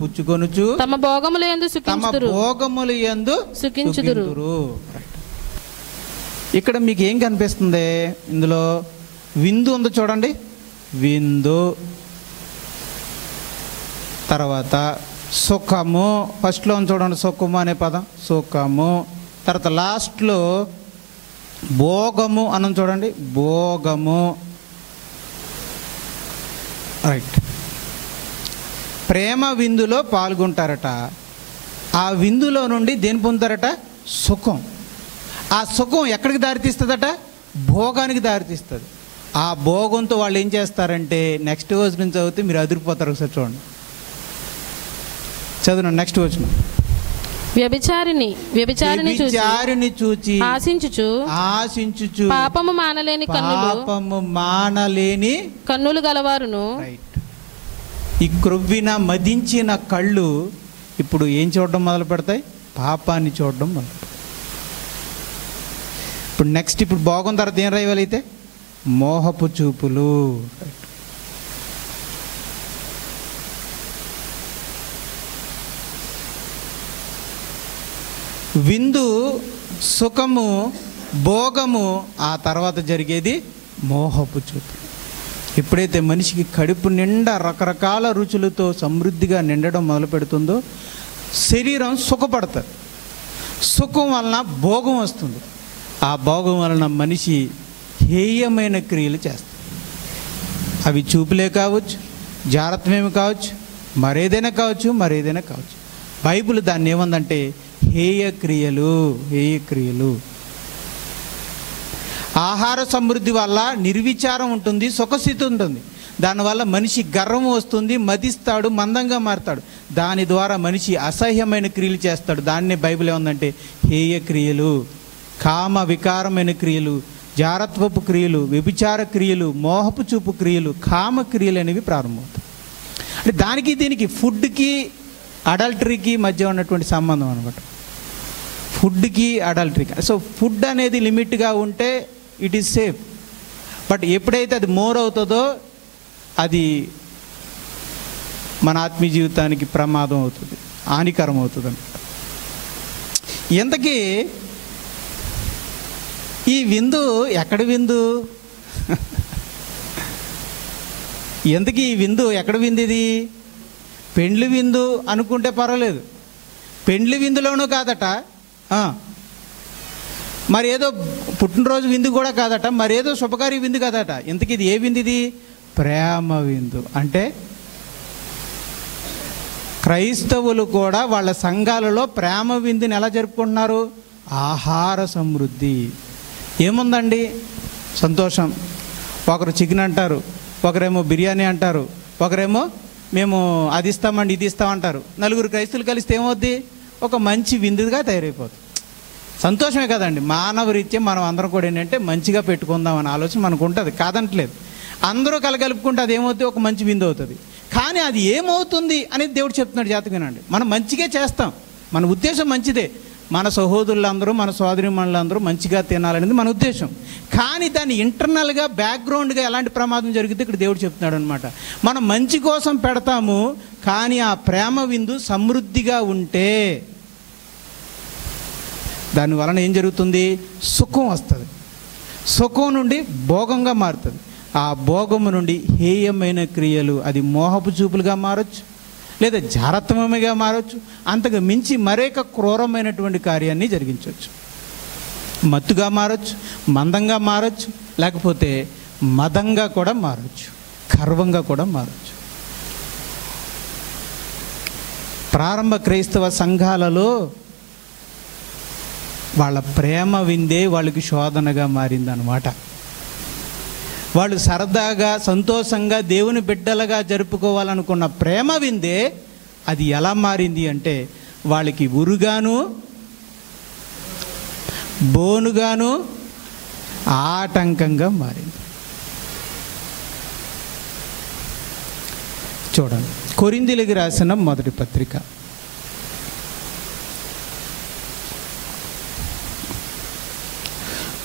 పుచ్చుకొనుచు తమ భోగముల యందు సుఖించుదురు. ఇక్కడ మీకు ఏం కనిపిస్తుంది? ఇందులో విందు ఉందో చూడండి. విందు, తర్వాత సుఖము, ఫస్ట్లో చూడండి సుఖము అనే పదం, సుఖము. తర్వాత లాస్ట్లో భోగము అన్న చూడండి, భోగము. రైట్. ప్రేమ విందులో పాల్గొంటారట. ఆ విందులో నుండి దేని పొందుతారట? సుఖం. ఆ సుఖం ఎక్కడికి దారితీస్తుందట? భోగానికి దారితీస్తుంది. ఆ భోగంతో వాళ్ళు ఏం చేస్తారంటే, నెక్స్ట్ వర్స్ నుంచి చదివితే మీరు అదిరిపోతారు. ఒకసారి చూడండి, చదువు నెక్స్ట్ వచ్చిన. వ్యభిచారిని చూచి ఆశించుచు పాపము మానలేని కన్నులు గలవారును. ఈ క్రొవ్విన మదించిన కళ్ళు ఇప్పుడు ఏం చూడడం మొదలు పెడతాయి? పాపాన్ని చూడడం మొదలు. ఇప్పుడు నెక్స్ట్ ఇప్పుడు భోగం తర్వాత ఏం రాయగలిగితే? మోహపు చూపులు. విందు, సుఖము, భోగము, ఆ తర్వాత జరిగేది మోహపు చూపు. ఎప్పుడైతే మనిషికి కడుపు నిండా రకరకాల రుచులతో సమృద్ధిగా నిండడం మొదలు పెడుతుందో శరీరం సుఖపడుతుంది. సుఖం వలన భోగం వస్తుంది. ఆ భోగం వలన మనిషి హేయమైన క్రియలు చేస్తాడు. అవి చూపులే కావచ్చు, జారత్వమేమి కావచ్చు, మరేదైనా కావచ్చు. బైబిల్ దాన్ని ఏమందంటే హేయ క్రియలు. ఆహార సమృద్ధి వల్ల నిర్విచారం ఉంటుంది, సుఖస్థితి ఉంటుంది. దానివల్ల మనిషి గర్వం వస్తుంది, మదిస్తాడు, మందంగా మారుతాడు. దాని ద్వారా మనిషి అసహ్యమైన క్రియలు చేస్తాడు. దాన్నే బైబిల్ ఏమందంటే హేయ క్రియలు, కామ వికారమైన క్రియలు, జారత్వపు క్రియలు, వ్యభిచార క్రియలు, మోహపు చూపు క్రియలు, కామ క్రియలు అనేవి ప్రారంభమవుతాయి. అంటే దానికి దీనికి ఫుడ్కి అడల్టరీకి మధ్య ఉన్నటువంటి సంబంధం అనమాట. ఫుడ్కి అడల్టరీకి. సో ఫుడ్ అనేది లిమిట్గా ఉంటే ఇట్ ఈస్ సేఫ్. బట్ ఎప్పుడైతే అది మోర్ అవుతుందో అది మన ఆత్మీయ జీవితానికి ప్రమాదం అవుతుంది, హానికరం అవుతుంది అనమాట. ఇంతకీ ఈ విందు ఎక్కడి విందు? ఎందుకు ఈ విందు ఎక్కడ విందు? ఇది పెండ్లి విందు అనుకుంటే పర్వాలేదు. పెండ్లి విందులోనూ కాదట, మరి ఏదో పుట్టినరోజు విందు కూడా కాదట, మరేదో శుభకార్య విందు కాదట. ఇంతకీ ఇది ఏ విందు? ఇది ప్రేమ విందు. అంటే క్రైస్తవులు కూడా వాళ్ళ సంఘాలలో ప్రేమ విందుని ఎలా జరుపుకుంటున్నారు? ఆహార సమృద్ధి. ఏముందండి? సంతోషం. ఒకరు చికెన్ అంటారు, ఒకరేమో బిర్యానీ అంటారు, ఒకరేమో మేము అది ఇస్తామండి ఇది ఇస్తామంటారు. నలుగురు క్రైస్తవులు కలిస్తే ఏమవుద్ది? ఒక మంచి విందుగా తయారైపోతుంది. సంతోషమే కదండి. మానవ రీత్యా మనం అందరం కూడా ఏంటంటే మంచిగా పెట్టుకుందాం అనే ఆలోచన మనకు ఉంటుంది, కాదంటలేదు. అందరూ కలగలుపుకుంటే అది ఏమవుతుంది? ఒక మంచి విందు అవుతుంది. కానీ అది ఏమవుతుంది అనేది దేవుడు చెప్తున్నాడు. జాగ్రత్తగా వినండి. మనం మంచిగా చేస్తాం, మన ఉద్దేశం మంచిదే, మన సహోదరులందరూ మన సోదరీమణులందరూ మంచిగా తినాలనేది మన ఉద్దేశం. కానీ దాన్ని ఇంటర్నల్గా బ్యాక్గ్రౌండ్గా ఎలాంటి ప్రమాదం జరిగితే ఇక్కడ దేవుడు చెప్తున్నాడు అనమాట. మనం మంచి కోసం పెడతాము, కానీ ఆ ప్రేమ విందు సమృద్ధిగా ఉంటే దాని వలన ఏం జరుగుతుంది? సుఖం వస్తుంది. సుఖం నుండి భోగంగా మారుతుంది. ఆ భోగము నుండి హేయమైన క్రియలు, అది మోహపు చూపులుగా మారచ్చు, లేదా జారత్వముగా మారచ్చు, అంతకు మించి మరేక క్రూరమైనటువంటి కార్యాన్ని జరిగించవచ్చు. మత్తుగా మారచ్చు, మందంగా మారచ్చు, లేకపోతే మదంగా కూడా మారచ్చు, గర్వంగా కూడా మారచ్చు. ప్రారంభ క్రైస్తవ సంఘాలలో వాళ్ళ ప్రేమ విందే వాళ్ళకి శోధనగా మారిందనమాట. వాళ్ళు సరదాగా సంతోషంగా దేవుని బిడ్డలుగా జరుపుకోవాలనుకున్న ప్రేమ విందే అది ఎలా మారింది అంటే వాళ్ళకి ఉరుగాను బోనుగాను ఆటంకంగా మారింది. చూడండి, కొరింథీయులకు రాసిన మొదటి పత్రిక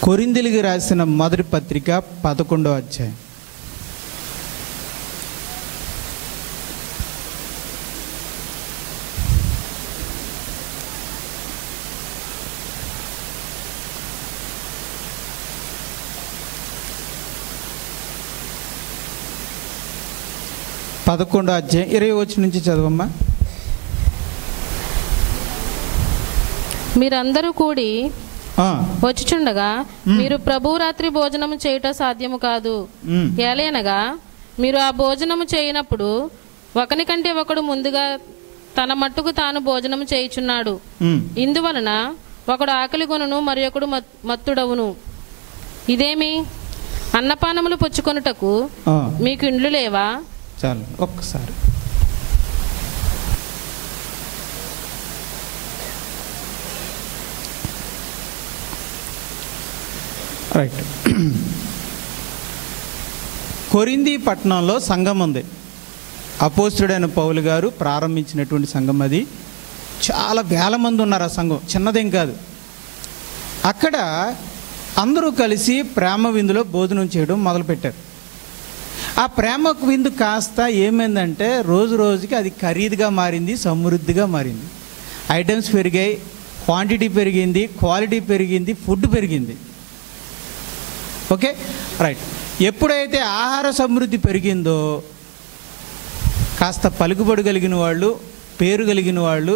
కొరింథీయులకు రాసిన మొదటి పత్రిక 11వ అధ్యాయం. పదకొండో అధ్యాయం 20 వచనం నుంచి చదవమ్మా. మీరందరూ కూడి వచ్చుచుండగా మీరు ప్రభు రాత్రి భోజనము చేయుట సాధ్యము కాదు. ఏలైనగా మీరు ఆ భోజనము చేయనప్పుడు ఒకని కంటే ఒకడు ముందుగా తన మట్టుకు తాను భోజనము చేయుచున్నాడు. ఇందువలన ఒకడు ఆకలి గొనును, మరి ఒకడు మత్తుడవును. ఇదేమి? అన్నపానములు పుచ్చుకొనుటకు మీకు ఇండ్లు లేవా? చాలు ఒక్కసారి రైట్. కొరింథీ పట్టణంలో సంఘం ఉంది. అపోస్తుడైన పౌలు గారు ప్రారంభించినటువంటి సంఘం అది. చాలా వేల మంది ఉన్నారు. ఆ సంఘం చిన్నదేం కాదు. అక్కడ అందరూ కలిసి ప్రేమ విందులో భోజనం చేయడం మొదలుపెట్టారు. ఆ ప్రేమ విందు కాస్త ఏమైందంటే రోజు రోజుకి అది ఖరీదుగా మారింది, సమృద్ధిగా మారింది. ఐటమ్స్ పెరిగాయి, క్వాంటిటీ పెరిగింది, క్వాలిటీ పెరిగింది, ఫుడ్ పెరిగింది. Okay right. ఎప్పుడైతే ఆహార సమృద్ధి పెరిగిందో కాస్త పలుకుబడి కలిగిన వాళ్ళు, పేరు కలిగిన వాళ్ళు,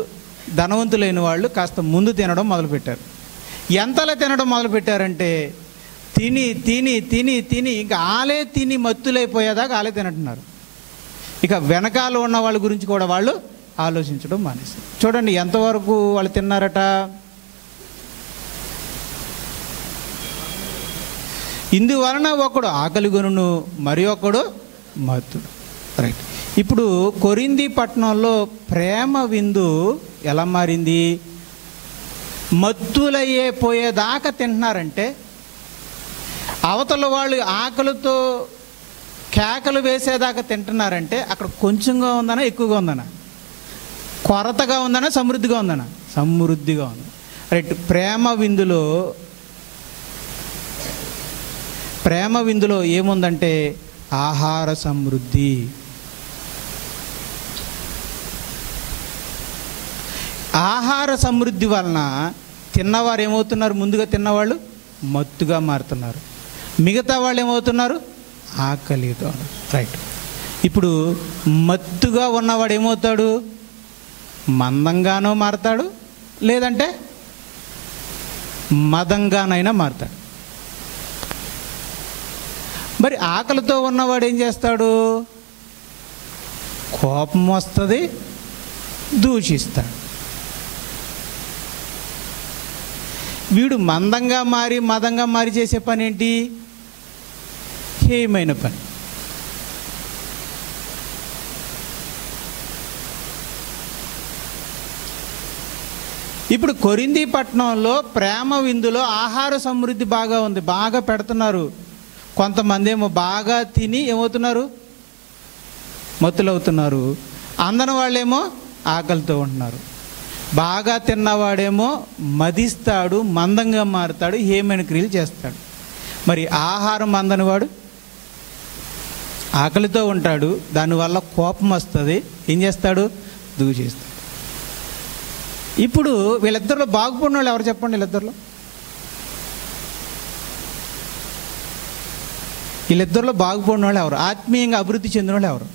ధనవంతులైన వాళ్ళు కాస్త ముందు తినడం మొదలుపెట్టారు. ఎంతలా తినడం మొదలుపెట్టారంటే తిని తిని తిని తిని ఇంకా ఆలే తిని మత్తులైపోయేదాకా ఆలే తినంటున్నారు. ఇక వెనకాల ఉన్న వాళ్ళ గురించి కూడా వాళ్ళు ఆలోచించడం మానేశారు. చూడండి ఎంతవరకు వాళ్ళు తిన్నారట. ఇందువలన ఒకడు ఆకలి గొనును, మరి ఒకడు మత్తుడు. రైట్. ఇప్పుడు కొరింథీ పట్టణంలో ప్రేమ విందు ఎలా మారింది? మత్తులయ్యే పోయేదాకా తింటున్నారంటే అవతల వాళ్ళు ఆకలితో కేకలు వేసేదాకా తింటున్నారంటే అక్కడ కొంచెంగా ఉందనా, ఎక్కువగా ఉందనా, కొరతగా ఉందనా, సమృద్ధిగా ఉందనా? సమృద్ధిగా ఉంది. రైట్. ప్రేమ విందులో ఏముందంటే ఆహార సమృద్ధి. ఆహార సమృద్ధి వలన తిన్నవారు ఏమవుతున్నారు? ముందుగా తిన్నవాళ్ళు మత్తుగా మారుతున్నారు. మిగతా వాళ్ళు ఏమవుతున్నారు? ఆకలితో. రైట్. ఇప్పుడు మత్తుగా ఉన్నవాడు ఏమవుతాడు? మందంగానో మారతాడు, లేదంటే మదంగానైనా మారతాడు. మరి ఆకలితో ఉన్నవాడు ఏం చేస్తాడు? కోపం వస్తుంది, దూషిస్తాడు. వీడు మందంగా మారి మదంగా మారి చేసే పని ఏంటి? హేయమైన పని. ఇప్పుడు కొరింథీ పట్టణంలో ప్రేమ విందులో ఆహార సమృద్ధి బాగా ఉంది, బాగా పెడుతున్నారు. కొంతమంది ఏమో బాగా తిని ఏమవుతున్నారు? మత్తులవుతున్నారు. అందని వాళ్ళేమో ఆకలితో ఉంటున్నారు. బాగా తిన్నవాడేమో మదిస్తాడు, మందంగా మారుతాడు, హేమైన క్రియలు చేస్తాడు. మరి ఆహారం అందనివాడు ఆకలితో ఉంటాడు, దానివల్ల కోపం వస్తుంది, ఏం చేస్తాడు? దూషిస్తాడు. ఇప్పుడు వీళ్ళిద్దరిలో బాగుపడిన వాళ్ళు ఎవరు చెప్పండి? వీళ్ళిద్దరిలో బాగుపడిన వాళ్ళు ఎవరు? ఆత్మీయంగా అభివృద్ధి చెందిన వాళ్ళు ఎవరు?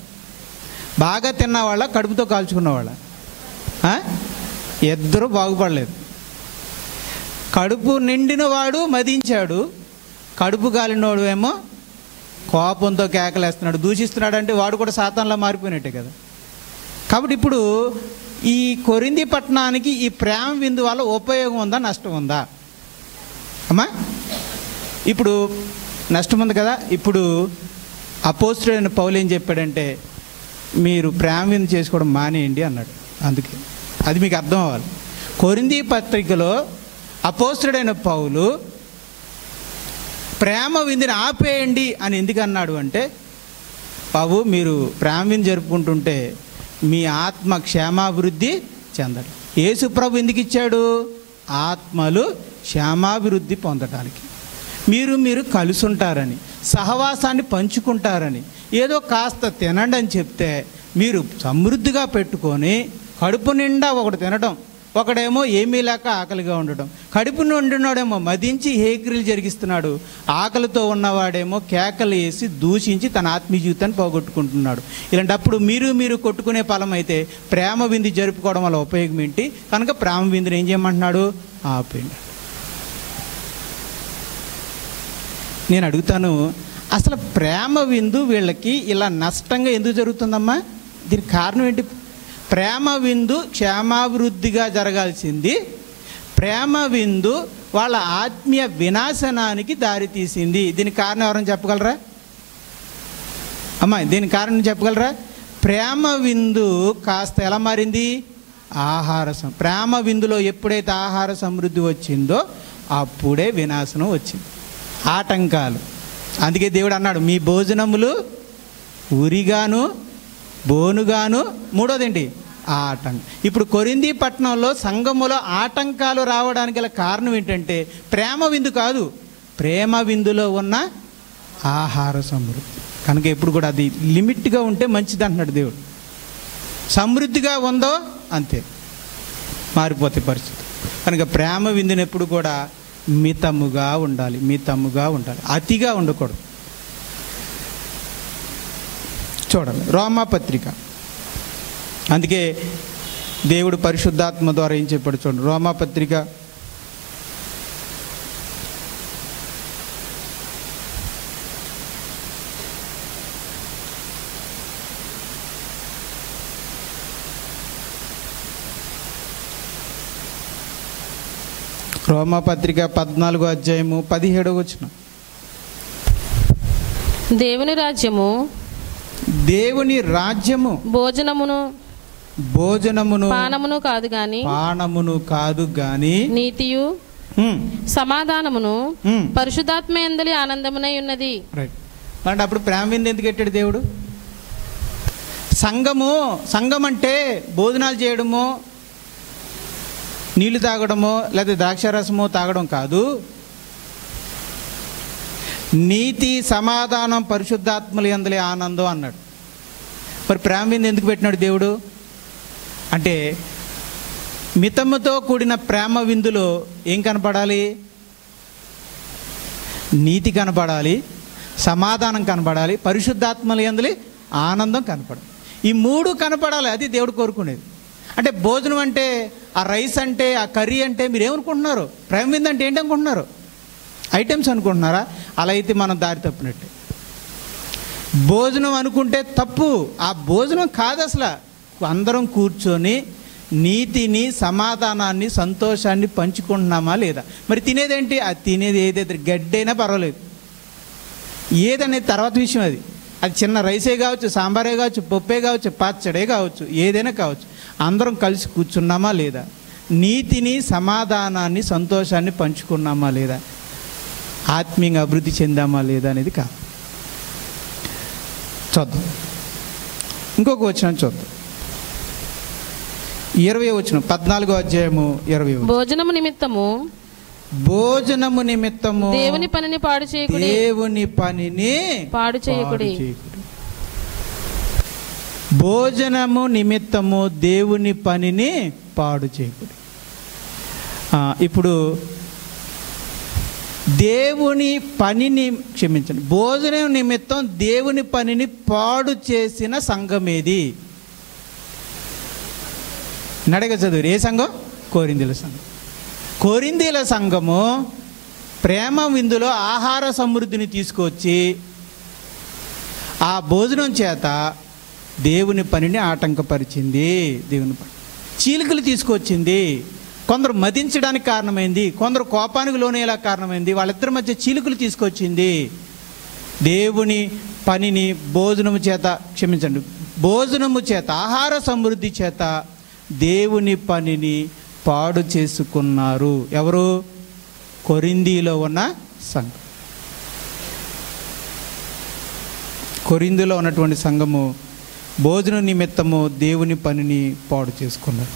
బాగా తిన్నవాళ్ళ, కడుపుతో కాల్చుకున్నవాళ్ళ? ఇద్దరు బాగుపడలేదు. కడుపు నిండిన వాడు మదించాడు, కడుపు కాలినవాడు ఏమో కోపంతో కేకలేస్తున్నాడు, దూషిస్తున్నాడు. అంటే వాడు కూడా సాతాన్లా మారిపోయినట్టే కదా. కాబట్టి ఇప్పుడు ఈ కొరింథీ పట్టణానికి ఈ ప్రేమ విందు వల్ల ఉపయోగం ఉందా, నష్టం ఉందా అమ్మా? ఇప్పుడు నష్టం ఉంది కదా. ఇప్పుడు అపోస్తలుడైన పౌలు ఏం చెప్పాడంటే, మీరు ప్రేమ విందు చేసుకోవడం మానేయండి అన్నాడు. అందుకే అది మీకు అర్థం అవ్వాలి. కొరింథీ పత్రికలో అపోస్తలుడైన పౌలు ప్రేమ విందుని ఆపేయండి అని ఎందుకు అన్నాడు అంటే, బాబు మీరు ప్రేమ విందు జరుపుకుంటుంటే మీ ఆత్మ క్షేమాభివృద్ధి చెందడం. యేసు ప్రభు ఎందుకు ఇచ్చాడు? ఆత్మలు క్షేమాభివృద్ధి పొందడానికి. మీరు కలిసి ఉంటారని, సహవాసాన్ని పంచుకుంటారని. ఏదో కాస్త తినండి అని చెప్తే మీరు సమృద్ధిగా పెట్టుకొని కడుపు నిండా ఒకడు తినడం, ఒకడేమో ఏమీ లేక ఆకలిగా ఉండడం. కడుపు నిండినోడేమో మదించి హేక్రియలు జరిగిస్తున్నాడు, ఆకలితో ఉన్నవాడేమో కేకలు వేసి దూషించి తన ఆత్మీయ జీవితాన్ని పోగొట్టుకుంటున్నాడు. ఇలాంటప్పుడు మీరు కొట్టుకునే ఫలం అయితే ప్రేమ విందు జరుపుకోవడం వల్ల ఉపయోగం ఏంటి? కనుక ప్రేమ విందుని ఏం చేయమంటున్నాడు? ఆపేయండి. నేను అడుగుతాను, అసలు ప్రేమ విందు వీళ్ళకి ఇలా నష్టంగా ఎందుకు జరుగుతుందమ్మా? దీనికి కారణం ఏంటి? ప్రేమ విందు క్షేమాభివృద్ధిగా జరగాల్సింది, ప్రేమ విందు వాళ్ళ ఆత్మీయ వినాశనానికి దారితీసింది. దీనికి కారణం ఎవరైనా చెప్పగలరా అమ్మా? దీనికి కారణం చెప్పగలరా? ప్రేమ విందు కాస్త ఎలా మారింది? ప్రేమ విందులో ఎప్పుడైతే ఆహార సమృద్ధి వచ్చిందో అప్పుడే వినాశనం వచ్చింది, ఆటంకాలు. అందుకే దేవుడు అన్నాడు, మీ భోజనములు ఉరిగాను బోనుగాను. మూడోదేంటి? ఆటంకం. ఇప్పుడు కొరింథీ పట్టణంలో సంఘములో ఆటంకాలు రావడానికి గల కారణం ఏంటంటే ప్రేమ విందు కాదు, ప్రేమ విందులో ఉన్న ఆహార సమృద్ధి. కనుక ఎప్పుడు కూడా అది లిమిట్గా ఉంటే మంచిది అంటున్నాడు దేవుడు. సమృద్ధిగా ఉందో అంతే మారిపోతాయి పరిస్థితి. కనుక ప్రేమ విందుని ఎప్పుడు కూడా మితముగా ఉండాలి, అతిగా ఉండకూడదు. చూడాలి రోమాపత్రిక. అందుకే దేవుడు పరిశుద్ధాత్మ ద్వారా ఏం చెప్పాడు చూడండి. రోమాపత్రిక 14వ అధ్యాయము 17వ వచనం. దేవుని రాజ్యము భోజనమును పానమును కాదు గాని నీతియు సమాధానమును పరిశుద్ధాత్మ యందలి ఆనందమునై ఉన్నది. రైట్. అప్పుడు ప్రేమ విందు ఎందుకు పెట్టాడు దేవుడు? సంఘం అంటే భోజనాలు చేయడమో, నీళ్లు తాగడమో, లేదా ద్రాక్షారసమో తాగడం కాదు. నీతి, సమాధానం, పరిశుద్ధాత్మల యందలి ఆనందం అన్నాడు. మరి ప్రేమ విందు ఎందుకు పెట్టినాడు దేవుడు అంటే, మితముతో కూడిన ప్రేమ విందులో ఏం కనపడాలి? నీతి కనపడాలి, సమాధానం కనపడాలి, పరిశుద్ధాత్మల యందలి ఆనందం కనపడాలి. ఈ మూడు కనపడాలి. అది దేవుడు కోరుకునేది. అంటే భోజనం అంటే ఆ రైస్ అంటే ఆ కర్రీ అంటే మీరు ఏమనుకుంటున్నారు? ప్రేమ విందు అంటే ఏంటనుకుంటున్నారు? ఐటమ్స్ అనుకుంటున్నారా? అలా అయితే మనం దారి తప్పినట్టే. భోజనం అనుకుంటే తప్పు. ఆ భోజనం కాదు అసలు. అందరం కూర్చొని నీతిని, సమాధానాన్ని, సంతోషాన్ని పంచుకుంటున్నామా లేదా? మరి తినేదేంటి? అది తినేది ఏదైతే గడ్డైనా పర్వాలేదు, ఏదనేది తర్వాత విషయం. అది చిన్న రైసే కావచ్చు, సాంబారే కావచ్చు, పప్పే కావచ్చు, పచ్చడే కావచ్చు, ఏదైనా కావచ్చు. అందరం కలిసి కూర్చున్నామా లేదా? నీతిని, సమాధానాన్ని, సంతోషాన్ని పంచుకున్నామా లేదా? ఆత్మీయంగా అభివృద్ధి చెందామా లేదా అనేది కాదు. చూద్దాం. ఇంకొక వచనం చూద్దాం. 20వ వచనం, 14వ అధ్యాయము 20వ వచనం. భోజనము నిమిత్తము దేవుని పనిని పాడు చేయకుడి. దేవుని పనిని పాడు చేయకుడి. భోజనము నిమిత్తము దేవుని పనిని పాడు చేయకుడి. ఇప్పుడు దేవుని పనిని క్షమించండి, భోజనం నిమిత్తం దేవుని పనిని పాడు చేసిన సంఘం ఏది? నడక చదువు. ఏ సంఘం? కొరింథీల సంఘం. కొరింథీల సంఘము ప్రేమ విందులో ఆహార సమృద్ధిని తీసుకొచ్చి ఆ భోజనం చేత దేవుని పనిని ఆటంకపరిచింది. దేవుని పని చీలికలు తీసుకొచ్చింది. కొందరు మదించడానికి కారణమైంది, కొందరు కోపానికి లోనేలా కారణమైంది. వాళ్ళిద్దరి మధ్య చీలికలు తీసుకొచ్చింది. దేవుని పనిని భోజనము చేత క్షమించండి, భోజనము చేత ఆహార సమృద్ధి చేత దేవుని పనిని పాడు చేసుకున్నారు. ఎవరు? కొరింథీలో ఉన్న సంఘం. కొరింథీలో ఉన్నటువంటి సంఘము భోజనం నిమిత్తము దేవుని పనిని పాడు చేసుకున్నారు.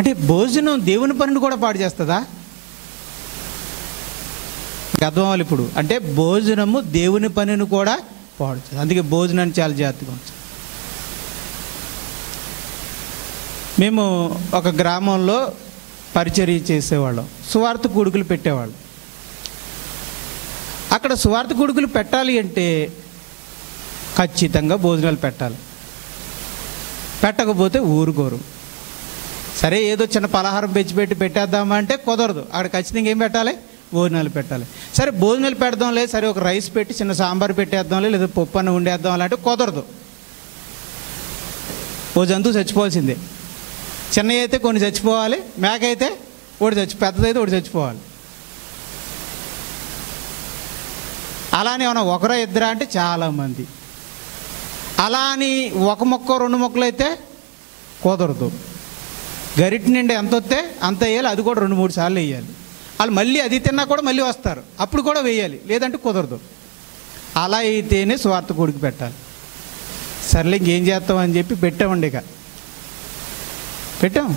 అంటే భోజనం దేవుని పనిని కూడా పాడు చేస్తుందా? అర్థం అవ్వాలి ఇప్పుడు. అంటే భోజనము దేవుని పనిని కూడా పాడు చేస్తుంది. అందుకే భోజనాన్ని చాలా జాగ్రత్తగా ఉంచాలి. మేము ఒక గ్రామంలో పరిచర్య చేసేవాళ్ళం, సువార్త కూడుకులు పెట్టేవాళ్ళం. అక్కడ సువార్త కూడుకులు పెట్టాలి అంటే ఖచ్చితంగా భోజనాలు పెట్టాలి. పెట్టకపోతే ఊరుకోరు. సరే ఏదో చిన్న పలహారం పెట్టి పెట్టేద్దామా అంటే కుదరదు. అక్కడ ఖచ్చితంగా ఏం పెట్టాలి? భోజనాలు పెట్టాలి. సరే భోజనాలు పెడదాంలే, సరే ఒక రైస్ పెట్టి చిన్న సాంబార్ పెట్టేద్దాంలే, లేదా పప్పు అన్న వండేద్దాం అంటే కుదరదు. ఓ జంతువు చచ్చిపోవాల్సిందే. చిన్నవి అయితే కొన్ని చచ్చిపోవాలి, మేక అయితే ఒకటి పెద్దదైతే ఒకటి చచ్చిపోవాలి. అలానే ఏమన్నా ఒకరా ఇద్దరా అంటే చాలామంది. అలా అని ఒక మొక్క రెండు మొక్కలు అయితే కుదరదు. గరిటి నిండా ఎంత వస్తే అంత వేయాలి, అది కూడా 2-3 సార్లు వేయాలి. వాళ్ళు మళ్ళీ అది తిన్నా కూడా మళ్ళీ వస్తారు, అప్పుడు కూడా వేయాలి, లేదంటే కుదరదు. అలా అయితేనే స్వార్థ కూడికి పెట్టాలి. సర్లే ఇంకేం చేస్తామని చెప్పి పెట్టామండి. ఇక పెట్టాం.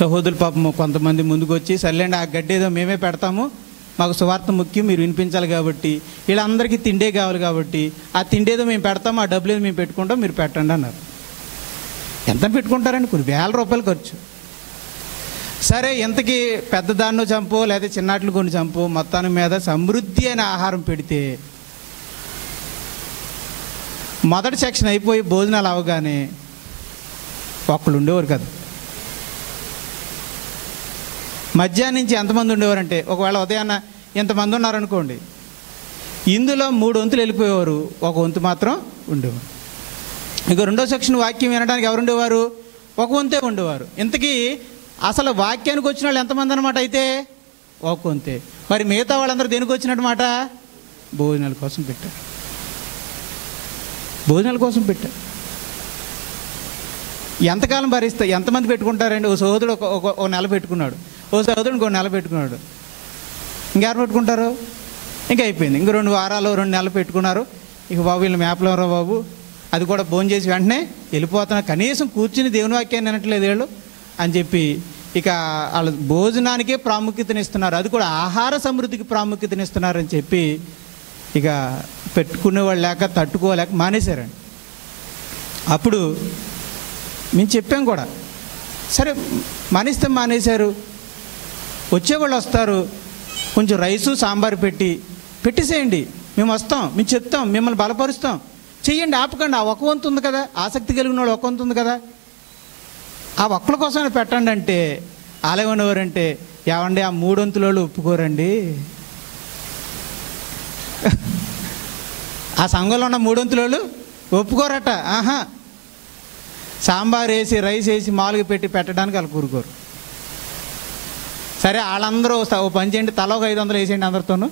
సహోదరులు పాపము కొంతమంది ముందుకు వచ్చి సర్లేండి ఆ గడ్డి ఏదో మేమే పెడతాము, మాకు సువార్త ముఖ్యం, మీరు వినిపించాలి కాబట్టి, వీళ్ళందరికీ తిండే కావాలి కాబట్టి ఆ తిండేదో మేము పెడతాము, ఆ డబ్బులు ఏదో మేము పెట్టుకుంటాం, మీరు పెట్టండి అన్నారు. ఎంత పెట్టుకుంటారండి? కొన్ని వేల రూపాయలు ఖర్చు. సరే ఇంతకీ పెద్ద దాన్నో చంపో లేదా చిన్నాట్లు కొన్ని చంపో మొత్తాన్ని మీద సమృద్ధి అయిన ఆహారం పెడితే మొదటి సెక్షన్ అయిపోయి భోజనాలు అవగానే ఒక్కళ్ళు ఉండేవారు కదా. మధ్యాహ్నం నుంచి ఎంతమంది ఉండేవారంటే, ఒకవేళ ఉదయాన్న ఎంతమంది ఉన్నారనుకోండి, ఇందులో 3 వంతులు వెళ్ళిపోయేవారు, 1 వంతు మాత్రం ఉండేవారు. ఇక రెండో సెక్షన్ వాక్యం వినడానికి ఎవరు ఉండేవారు? 1 వంతే ఉండేవారు. ఇంతకీ అసలు వాక్యానికి వచ్చిన వాళ్ళు ఎంతమంది అనమాట? అయితే 1 వంతే. మరి మిగతా వాళ్ళందరూ దేనికి వచ్చినట్టమాట? భోజనాల కోసం పెట్టారు. భోజనాల కోసం పెట్టారు. ఎంతకాలం భరిస్తా? ఎంతమంది పెట్టుకుంటారండి? ఓ సహోదరుడు ఒక నెల పెట్టుకున్నాడు, ఓ సహోదరుడు ఇంకో నెల పెట్టుకున్నాడు. ఇంకెవరు పెట్టుకుంటారు? ఇంకా అయిపోయింది. ఇంక 2 వారాలు 2 నెలలు పెట్టుకున్నారు. ఇక బాబు వీళ్ళు మేపలు ఎవరో బాబు, అది కూడా భోజనం చేసి వెంటనే వెళ్ళిపోతున్నారు, కనీసం కూర్చుని దేవుని వాక్యాన్ని వినట్లేదు వీళ్ళు అని చెప్పి ఇక వాళ్ళు భోజనానికే ప్రాముఖ్యతనిస్తున్నారు, అది కూడా ఆహార సమృద్ధికి ప్రాముఖ్యతనిస్తున్నారని చెప్పి ఇక పెట్టుకునేవాళ్ళు లేక తట్టుకోలేక మానేశారండి. అప్పుడు మేము చెప్పాం కూడా, సరే మానేస్తే మానేశారు, వచ్చేవాళ్ళు వస్తారు, కొంచెం రైసు సాంబారు పెట్టేసేయండి, మేము వస్తాం, మేము చెప్తాం, మిమ్మల్ని బలపరుస్తాం, చెయ్యండి, ఆపకండి. ఆ 1 వంతు ఉంది కదా, ఆసక్తి కలిగిన వాళ్ళు 1 వంతు ఉంది కదా, ఆ ఒక్కల కోసమే పెట్టండి అంటే ఆలేమనేవారంటే, ఏమండి ఆ 3 వంతుల వాళ్ళు ఒప్పుకోరండి, ఆ సంఘంలో ఉన్న 3 వంతుల వాళ్ళు ఒప్పుకోరట. ఆహా, సాంబార్ వేసి రైస్ వేసి మామూలుగా పెట్టడానికి వాళ్ళు కూరుకోరు. సరే వాళ్ళందరూ ఓ పని చేయండి, తల ఒక 500 వేసేయండి అందరితోనూ.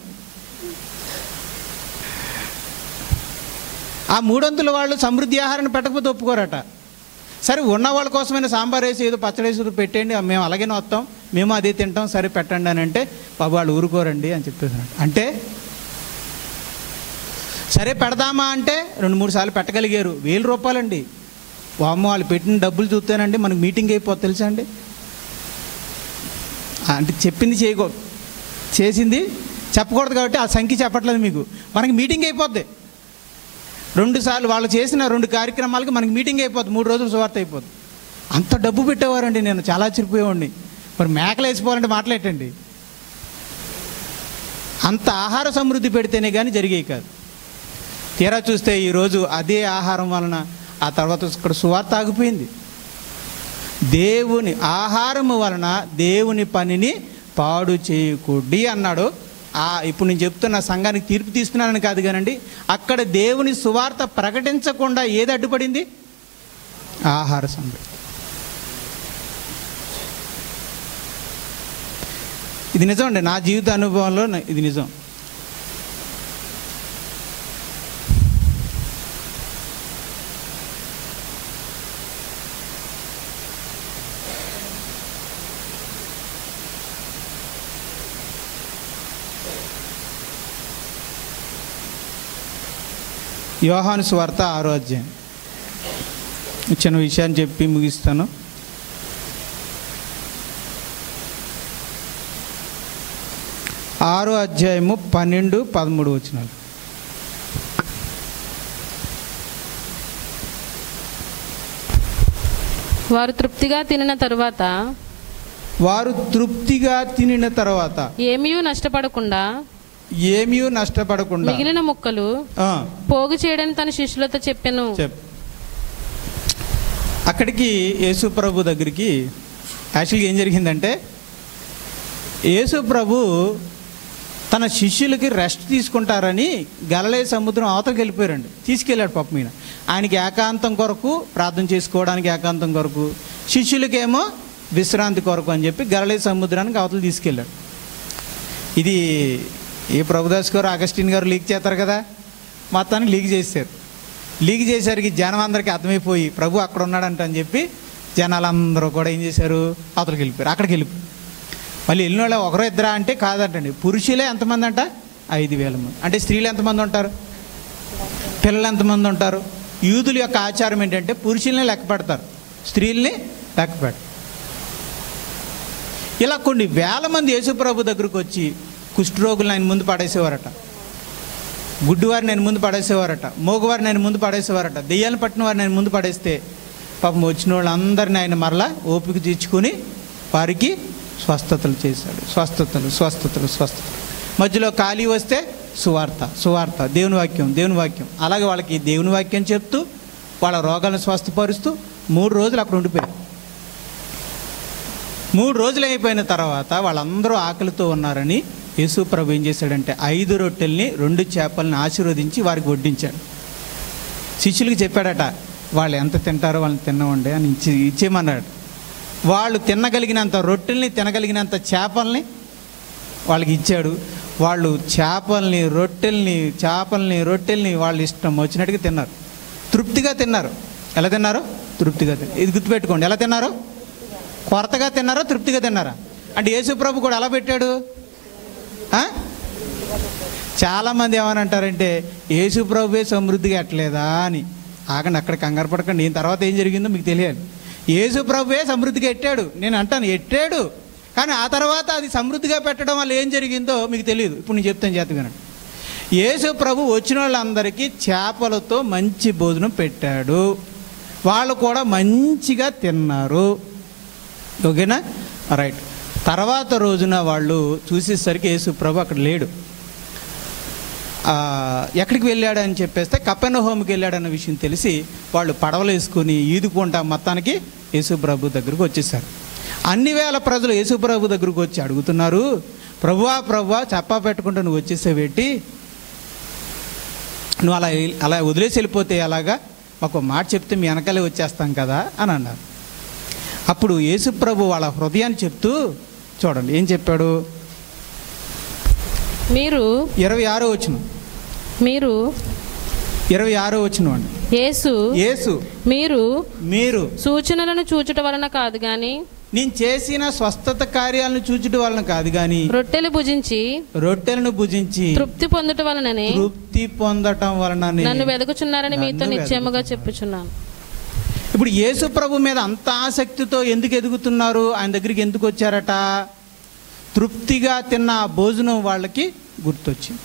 ఆ 3 వంతుల వాళ్ళు సమృద్ధి ఆహారాన్ని పెట్టకపోతే ఒప్పుకోరట. సరే ఉన్న వాళ్ళ కోసమైనా సాంబార్ వేసి ఏదో పచ్చడి వేసి పెట్టండి, మేము అలాగే వస్తాం, మేము అదే తింటాం, సరే పెట్టండి అని అంటే బాబు వాళ్ళు ఊరుకోరండి అని చెప్పేసారు. అంటే సరే పెడదామా అంటే 2-3 సార్లు పెట్టగలిగారు. 1000 రూపాయలండి. వామ్మో, వాళ్ళు పెట్టిన డబ్బులు చూస్తేనండి మనకు మీటింగ్ అయిపోతుంది తెలుసా అండి. అంటే చెప్పింది చేసింది చెప్పకూడదు కాబట్టి ఆ సంఖ్య చెప్పట్లేదు మీకు. మనకి మీటింగ్ అయిపోద్ది. 2 సార్లు వాళ్ళు చేసిన 2 కార్యక్రమాలకి మనకి మీటింగ్ అయిపోద్ది. 3 రోజులు సువార్త అయిపోద్ది. అంత డబ్బు పెట్టేవారండి. నేను చాలా ఆశ్చర్యపోయేవాడిని. మరి మేకలు వేసిపోవాలంటే మాట్లాడటండి. అంత ఆహార సమృద్ధి పెడితేనే కానీ జరిగేవి కాదు. తీరా చూస్తే ఈరోజు అదే ఆహారం వలన ఆ తర్వాత ఇక్కడ సువార్త ఆగిపోయింది. దేవుని ఆహారము వలన దేవుని పనిని పాడు చేయకూడదు అన్నాడు. ఇప్పుడు నేను చెప్తున్న సంఘానికి తీర్పు తీస్తున్నానని కాదు కానండి, అక్కడ దేవుని సువార్త ప్రకటించకుండా ఏది అడ్డుపడింది? ఆహార సమృద్ధి. ఇది నిజం అండి. నా జీవిత అనుభవంలో ఇది నిజం. యోహాను సువార్త 6వ అధ్యాయం. చిన్న విషయాన్ని చెప్పి ముగిస్తాను. ఆరో అధ్యాయము 12-13 వచనాలు. వారు తృప్తిగా తినిన తరువాత ఏమీ నష్టపడకుండా మిగిలిన ముక్కలు పోగు చేయడానికి తన శిష్యులతో చెప్పాను. అక్కడికి యేసు ప్రభు దగ్గరికి యాక్చువల్గా ఏం జరిగిందంటే, యేసు ప్రభు తన శిష్యులకి రెస్ట్ తీసుకుంటారని గలిలయ సముద్రం అవతలకి వెళ్ళిపోయారండి. తీసుకెళ్ళాడు పాపం ఈయన. ఆయనకి ఏకాంతం కొరకు, ప్రార్థన చేసుకోవడానికి ఏకాంతం కొరకు, శిష్యులకేమో విశ్రాంతి కొరకు అని చెప్పి గలిలయ సముద్రానికి అవతలు తీసుకెళ్ళాడు. ఇది ఏ ప్రభుదాస్ గారు, అగస్టిన్ గారు లీక్ చేస్తారు కదా, మొత్తానికి లీక్ చేశారు. లీక్ చేసరికి జనం అందరికీ అర్థమైపోయి ప్రభు అక్కడ ఉన్నాడంట అని చెప్పి జనాలందరూ కూడా ఏం చేశారు? అవతలకి వెళ్ళిపోయారు. అక్కడికి వెళ్ళిపోయారు. మళ్ళీ వెళ్ళిన వాళ్ళు 1-2 అంటే కాదంటండి. పురుషులే ఎంతమంది అంట? 5,000 మంది. అంటే స్త్రీలు ఎంతమంది ఉంటారు? పిల్లలు ఎంతమంది ఉంటారు? యూదుల యొక్క ఆచారం ఏంటంటే పురుషుల్ని లెక్క పెడతారు, స్త్రీల్ని లెక్క పెడతారు. ఇలా కొన్ని వేల మంది యేసుప్రభు దగ్గరకు వచ్చి కుష్ఠరోగులను ఆయన ముందు పడేసేవారట, గుడ్డివారిని ఆయన ముందు పడేసేవారట, మోగవారిని ఆయన ముందు పడేసేవారట, దెయ్యాలను పట్టిన వారిని ఆయన ముందు పడేస్తే పాపం వచ్చిన వాళ్ళందరినీ ఆయన మరలా ఓపిక తీర్చుకొని వారికి స్వస్థతలు చేశాడు. స్వస్థతలు. మధ్యలో ఖాళీ వస్తే సువార్త, దేవుని వాక్యం. అలాగే వాళ్ళకి దేవుని వాక్యం చెప్తూ వాళ్ళ రోగాలను స్వస్థపరుస్తూ 3 రోజులు అక్కడ ఉండిపోయారు. 3 రోజులు అయిపోయిన తర్వాత వాళ్ళందరూ ఆకలితో ఉన్నారని యేసు ప్రభు ఏం చేశాడంటే 5 రొట్టెల్ని 2 చేపల్ని ఆశీర్వదించి వారికి వడ్డించాడు. శిష్యులకి చెప్పాడట, వాళ్ళు ఎంత తింటారో వాళ్ళని తినవండి అని ఇచ్చేయమన్నాడు. వాళ్ళు తినగలిగినంత రొట్టెల్ని, తినగలిగినంత చేపల్ని వాళ్ళకి ఇచ్చాడు. వాళ్ళు చేపల్ని రొట్టెల్ని వాళ్ళు ఇష్టం వచ్చినట్టుగా తిన్నారు. తృప్తిగా తిన్నారు. ఎలా తిన్నారు? తృప్తిగా తిన్నారు. ఇది గుర్తుపెట్టుకోండి. ఎలా తిన్నారు? కొరతగా తిన్నారా, తృప్తిగా తిన్నారా? అంటే యేసు ప్రభు కూడా ఎలా పెట్టాడు? చాలామంది ఏమని అంటారంటే యేసు ప్రభువే సమృద్ధిగా ఎట్టలేదా అని. ఆగండి, అక్కడ కంగారు పడకండి. నేను తర్వాత ఏం జరిగిందో మీకు తెలియాలి. యేసు ప్రభువే సమృద్ధిగా ఎట్టాడు, నేను అంటాను ఎట్టాడు, కానీ ఆ తర్వాత అది సమృద్ధిగా పెట్టడం వల్ల ఏం జరిగిందో మీకు తెలియదు. ఇప్పుడు నేను చెప్తాను, చేత వినండి. యేసు ప్రభు వచ్చిన వాళ్ళందరికీ చేపలతో మంచి భోజనం పెట్టాడు. వాళ్ళు కూడా మంచిగా తిన్నారు. ఓకేనా? రైట్. తర్వాత రోజున వాళ్ళు చూసేసరికి యేసు ప్రభు అక్కడ లేడు. ఎక్కడికి వెళ్ళాడని చెప్పేస్తే కపెర్నహూముకి వెళ్ళాడన్న విషయం తెలిసి వాళ్ళు పడవలు వేసుకొని ఈదుకుంటా మొత్తానికి యేసు ప్రభు దగ్గరకు వచ్చేసారు. అన్ని వేల ప్రజలు యేసు ప్రభు దగ్గరకు వచ్చి అడుగుతున్నారు, ప్రభువా చెప్పా పెట్టుకుంటూ నువ్వు వచ్చేసేవేటి, నువ్వు అలా వదిలేసి వెళ్ళిపోతే అలాగా, మాకు మాట చెప్తే మీ వెనకాలే వచ్చేస్తాం కదా అని అన్నారు. అప్పుడు యేసు ప్రభు వాళ్ళ హృదయాన్ని చెప్తూ చూడండి ఏం చెప్పాడు. మీరు 26వ వచనం, మీరు 26వ వచనం అండి. యేసు మీరు సూచనలను చూచుట వలన కాదు గాని నేను చేసిన స్వస్థత కార్యాలను చూచుట వలన కాదు కానీ రొట్టెలను భుజించి తృప్తి పొందటం వలన నన్ను వెదకుచున్నారని మీతో నిశ్చయముగా చెప్పుచున్నాను. ఇప్పుడు యేసు ప్రభు మీద అంత ఆసక్తితో ఎందుకు ఎదుగుతున్నారు? ఆయన దగ్గరికి ఎందుకు వచ్చారట? తృప్తిగా తిన్న భోజనం వాళ్ళకి గుర్తొచ్చింది.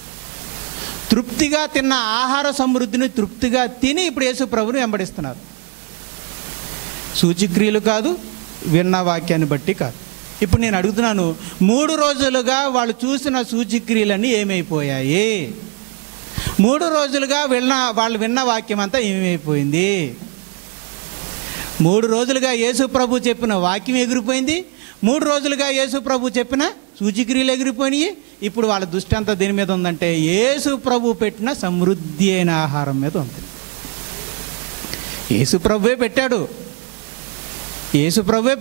తృప్తిగా తిన్న ఆహార సమృద్ధిని తృప్తిగా తిని ఇప్పుడు యేసు ప్రభుని వెంబడిస్తున్నారు. సూచక్రియలు కాదు, విన్న వాక్యాన్ని బట్టి కాదు. ఇప్పుడు నేను అడుగుతున్నాను, 3 రోజులుగా వాళ్ళు చూసిన సూచక్రియలన్నీ ఏమైపోయాయి? 3 రోజులుగా వాళ్ళు విన్న వాక్యం అంతా ఏమైపోయింది? 3 రోజులుగా యేసు ప్రభు చెప్పిన వాక్యం ఎగిరిపోయింది. 3 రోజులుగా యేసు ప్రభు చెప్పిన సూచక్రియలు ఎగిరిపోయినాయి. ఇప్పుడు వాళ్ళ దృష్టి అంతా దేని మీద ఉందంటే యేసు ప్రభు పెట్టిన సమృద్ధి అయిన ఆహారం మీద ఉంది. యేసు ప్రభువే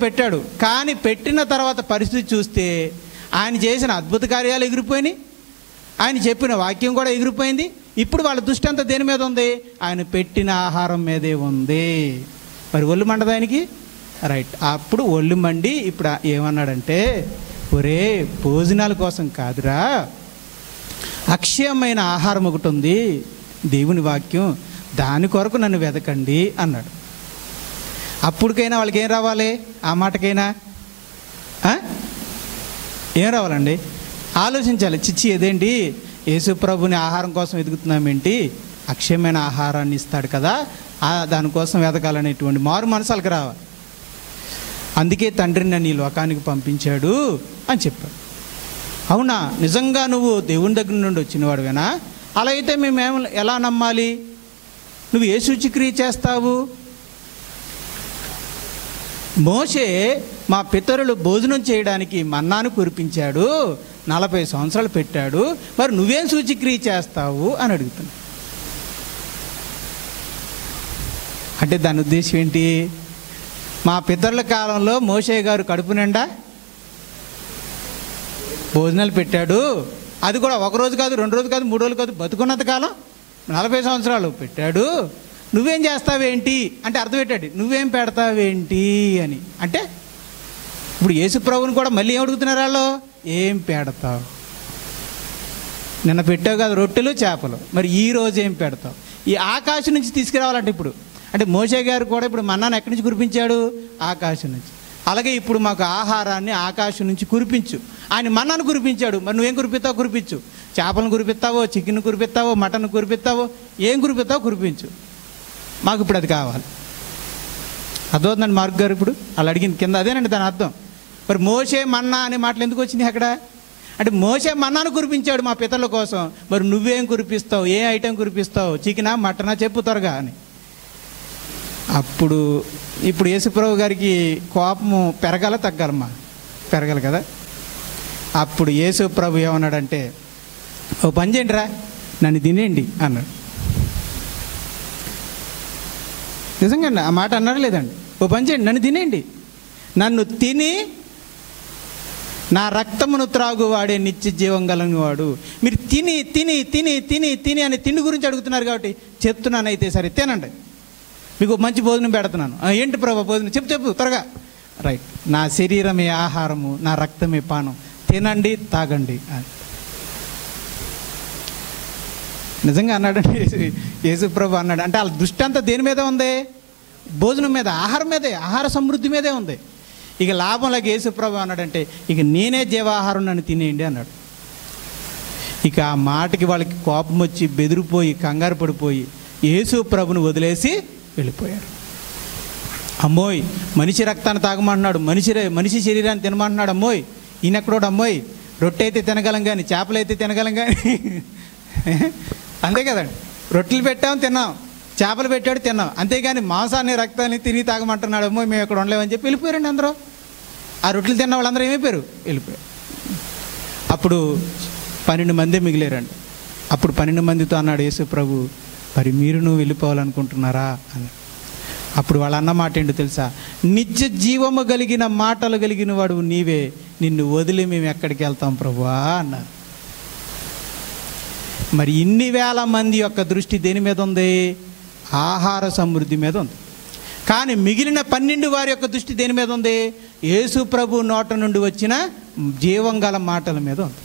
పెట్టాడు. కానీ పెట్టిన తర్వాత పరిస్థితి చూస్తే ఆయన చేసిన అద్భుత కార్యాలు ఎగిరిపోయినాయి, ఆయన చెప్పిన వాక్యం కూడా ఎగిరిపోయింది. ఇప్పుడు వాళ్ళ దృష్టి అంతా దేని మీద ఉంది? ఆయన పెట్టిన ఆహారం మీదే ఉంది. మరి ఒళ్ళు మండదు ఆయనకి, రైట్. అప్పుడు ఒళ్ళు మండి ఇప్పుడు ఏమన్నాడంటే, ఒరే భోజనాల కోసం కాదురా, అక్షయమైన ఆహారం ఒకటి ఉంది, దేవుని వాక్యం, దాని కొరకు నన్ను వెతకండి అన్నాడు. అప్పటికైనా వాళ్ళకి ఏం రావాలి? ఆ మాటకైనా ఏం రావాలండి? ఆలోచించాలి. చిచ్చి ఏదేంటి, యేసు ప్రభుని ఆహారం కోసం వెతుకుతున్నామేంటి? అక్షయమైన ఆహారాన్ని ఇస్తాడు కదా, దానికోసం వెతకాలనేటువంటి మారు మనసాలకు రావాలి. అందుకే తండ్రిని నన్ను ఈ లోకానికి పంపించాడు అని చెప్పాడు. అవునా, నిజంగా నువ్వు దేవుని దగ్గర నుండి వచ్చినవాడువేనా? అలా అయితే మేము ఎలా నమ్మాలి? నువ్వు ఏ సూచక్రియ చేస్తావు? మోషే మా పితరులు భోజనం చేయడానికి మన్నాను కురిపించాడు, 40 సంవత్సరాలు పెట్టాడు, మరి నువ్వేం సూచక్రియ చేస్తావు అని అడుగుతున్నా. అంటే దాని ఉద్దేశం ఏంటి? మా పితరుల కాలంలో మోషే గారు కడుపు నిండా భోజనాలు పెట్టాడు, అది కూడా 1 రోజు కాదు, 2 రోజులు కాదు, 3 రోజులు కాదు, బతుకున్నంత కాలం 40 సంవత్సరాలు పెట్టాడు. నువ్వేం చేస్తావేంటి అంటే అర్థం పెట్టాడు, నువ్వేం పెడతావేంటి అని. అంటే ఇప్పుడు యేసు ప్రభువుని కూడా మళ్ళీ ఏం అడుగుతున్నారు వాళ్ళు? ఏం పెడతావు? నిన్న పెట్టావు కదా రొట్టెలు చేపలు, మరి ఈ రోజు ఏం పెడతావు? ఈ ఆకాశం నుంచి తీసుకురావాలంటే ఇప్పుడు అంటే మోషే గారు కూడా ఇప్పుడు మన్నాను ఎక్కడి నుంచి కురిపించాడు? ఆకాశం నుంచి. అలాగే ఇప్పుడు మాకు ఆహారాన్ని ఆకాశం నుంచి కురిపించు. ఆయన మన్నాను కురిపించాడు, మరి నువ్వేం కురిపిస్తావు? కురిపించు. చేపలను కురిపిస్తావో, చికెన్ కురిపిస్తావో, మటన్ కురిపిస్తావో, ఏం కురిపిస్తావో కురిపించు. మాకు ఇప్పుడు అది కావాలి. అర్థమవుతుందండి మార్క్ గారు? ఇప్పుడు అలా అడిగింది కింద, అదేనండి దాని అర్థం. మరి మోషే మన్నా అనే మాటలు ఎందుకు వచ్చింది అక్కడ? అంటే మోషే మన్నాను కురిపించాడు మా పితరుల కోసం, మరి నువ్వేం కురిపిస్తావు? ఏ ఐటెం కురిపిస్తావు? చికెనా, మటనా? చెప్పు త్వరగా అని. అప్పుడు ఇప్పుడు యేసుప్రభు గారికి కోపము పెరగాల తగ్గాలమ్మా? పెరగాలి కదా. అప్పుడు యేసుప్రభు ఏమన్నాడంటే, ఓ పని చేయండి రా, నన్ను తినేయండి అన్నాడు. నిజంగా ఆ మాట అన్నాడు లేదండి? ఓ పని చేయండి, నన్ను తినేయండి, నన్ను తిని నా రక్తమును త్రాగువాడే నిత్య జీవం గలనివాడు. మీరు తిని తిని తిని తిని తిని అని తిండి గురించి అడుగుతున్నారు కాబట్టి చెప్తున్నాను. అయితే సరే తినండి, మీకు మంచి భోజనం పెడుతున్నాను. ఏంటి ప్రభు భోజనం? చెప్పు త్వరగా. రైట్, నా శరీరమే ఆహారము, నా రక్తమే పానం, తినండి తాగండి అని నిజంగా అన్నాడండి యేసుప్రభు అన్నాడు. అంటే వాళ్ళ దృష్టి అంతా దేని మీద ఉంది? భోజనం మీద, ఆహారం మీదే, ఆహార సమృద్ధి మీదే ఉంది. ఇక లాభంలాగా యేసుప్రభు అన్నాడంటే, ఇక నేనే జీవాహారం, నన్ను తినేయండి అన్నాడు. ఇక ఆ మాటకి వాళ్ళకి కోపం వచ్చి బెదిరిపోయి కంగారు పడిపోయి యేసుప్రభుని వదిలేసి వెళ్ళిపోయారు. అమ్మోయ్, మనిషి రక్తాన్ని తాగమంటున్నాడు, మనిషి శరీరాన్ని తినమంటున్నాడు. అమ్మోయ్, ఈయనెక్కడోడు అమ్మోయ్, రొట్టె అయితే తినగలం కానీ, చేపలు అయితే తినగలం కానీ. అంతే కదండి, రొట్టెలు పెట్టాము తిన్నాం, చేపలు పెట్టాడు తిన్నాం, అంతేగాని మాంసాన్ని రక్తాన్ని తిని తాగమంటున్నాడు. అమ్మో మేము ఇక్కడ ఉండలేమని చెప్పి వెళ్ళిపోయారండి అందరూ. ఆ రొట్టెలు తిన్న వాళ్ళందరూ ఏమైపోయారు? వెళ్ళిపోయారు. అప్పుడు 12 మంది మిగిలేరండి. అప్పుడు 12 మందితో అన్నాడు యేసు ప్రభు, మరి మీరు వెళ్ళిపోవాలనుకుంటున్నారా అని. అప్పుడు వాళ్ళు అన్న మాట ఏంటో తెలుసా? నిత్య జీవము కలిగిన మాటలు కలిగిన వాడు నీవే, నిన్ను వదిలి మేము ఎక్కడికి వెళ్తాం ప్రభువా అన్నారు. మరి ఇన్ని వేల మంది యొక్క దృష్టి దేని మీద ఉంది? ఆహార సమృద్ధి మీద ఉంది. కానీ మిగిలిన 12 వారి యొక్క దృష్టి దేని మీద ఉంది? యేసు ప్రభు నోట నుండి వచ్చిన జీవం గల మాటల మీద ఉంది.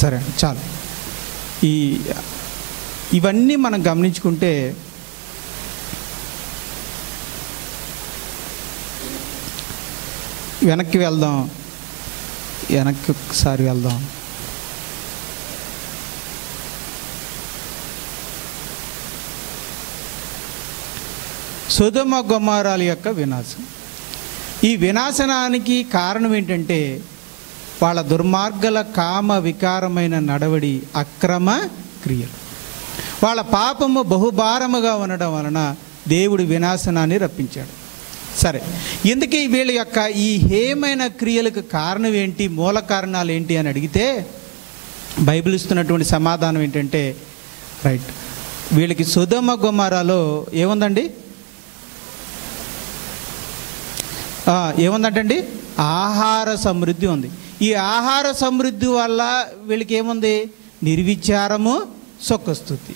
సరే, చాలు. ఇవన్నీ మనం గమనించుకుంటే వెనక్కి ఒకసారి వెళ్దాం. సొదొమ గొమొర్రాల యొక్క వినాశం. ఈ వినాశనానికి కారణం ఏంటంటే వాళ్ళ దుర్మార్గుల కామ వికారమైన నడవడి, అక్రమ క్రియలు. వాళ్ళ పాపము బహుభారముగా ఉండడం వలన దేవుడు వినాశనాన్ని రప్పించాడు. సరే, ఇందుకే వీళ్ళ యొక్క ఈ హేమైన క్రియలకు కారణం ఏంటి, మూల కారణాలు ఏంటి అని అడిగితే బైబిల్ ఇస్తున్నటువంటి సమాధానం ఏంటంటే, రైట్, వీళ్ళకి సొదొమ గొమొర్రాలో ఏముందండి? ఏముందంటండి? ఆహార సమృద్ధి ఉంది. ఈ ఆహార సమృద్ధి వల్ల వీళ్ళకి ఏముంది? నిర్విచారము, సుఖస్థితి.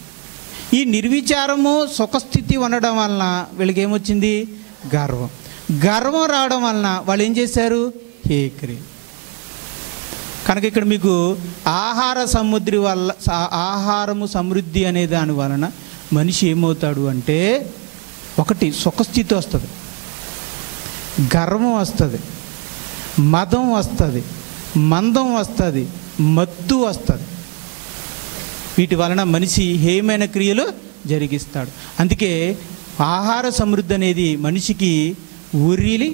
ఈ నిర్విచారము, సుఖస్థితి ఉండడం వలన వీళ్ళకి ఏమొచ్చింది? గర్వం రావడం వలన వాళ్ళు ఏం చేశారు? హేక్రి. కనుక ఇక్కడ మీకు ఆహారము సమృద్ధి అనే దాని వలన మనిషి ఏమవుతాడు అంటే, ఒకటి సుఖస్థితి వస్తుంది, గర్వం వస్తుంది, మదం వస్తుంది, మందం వస్తుంది, మత్తు వస్తుంది. వీటి వలన మనిషి హేమైన క్రియలు జరిగిస్తాడు. అందుకే ఆహార సమృద్ధి అనేది మనిషికి ఉర్రిలి,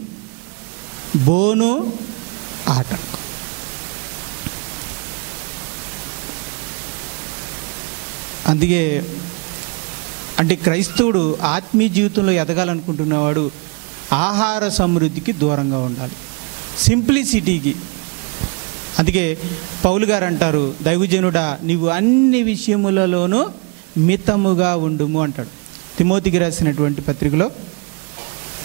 బోను, ఆటంకం. అందుకే అంటే క్రైస్తవుడు ఆత్మీయ జీవితంలో ఎదగాలనుకుంటున్నవాడు ఆహార సమృద్ధికి దూరంగా ఉండాలి, సింప్లిసిటీకి. అందుకే పౌలు గారు అంటారు, దైవజనుడా నీవు అన్ని విషయములలోనూ మితముగా ఉండుము అంటాడు. తిమోతికి రాసినటువంటి పత్రిక తిమోతికి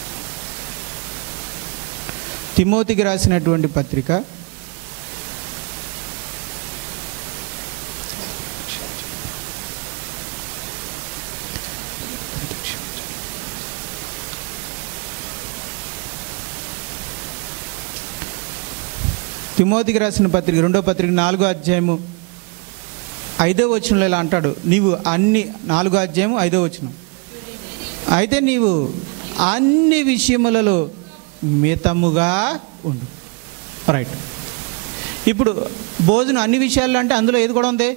రాసిన పత్రిక 2వ పత్రిక 4వ అధ్యాయము 5వ వచనంలో ఇలా అంటాడు, నీవు 4వ అధ్యాయము 5వ వచనం, అయితే నీవు అన్ని విషయములలో మితముగా ఉండు. రైట్. ఇప్పుడు భోజనం అన్ని విషయాల్లో అంటే అందులో ఏది కూడా ఉంది?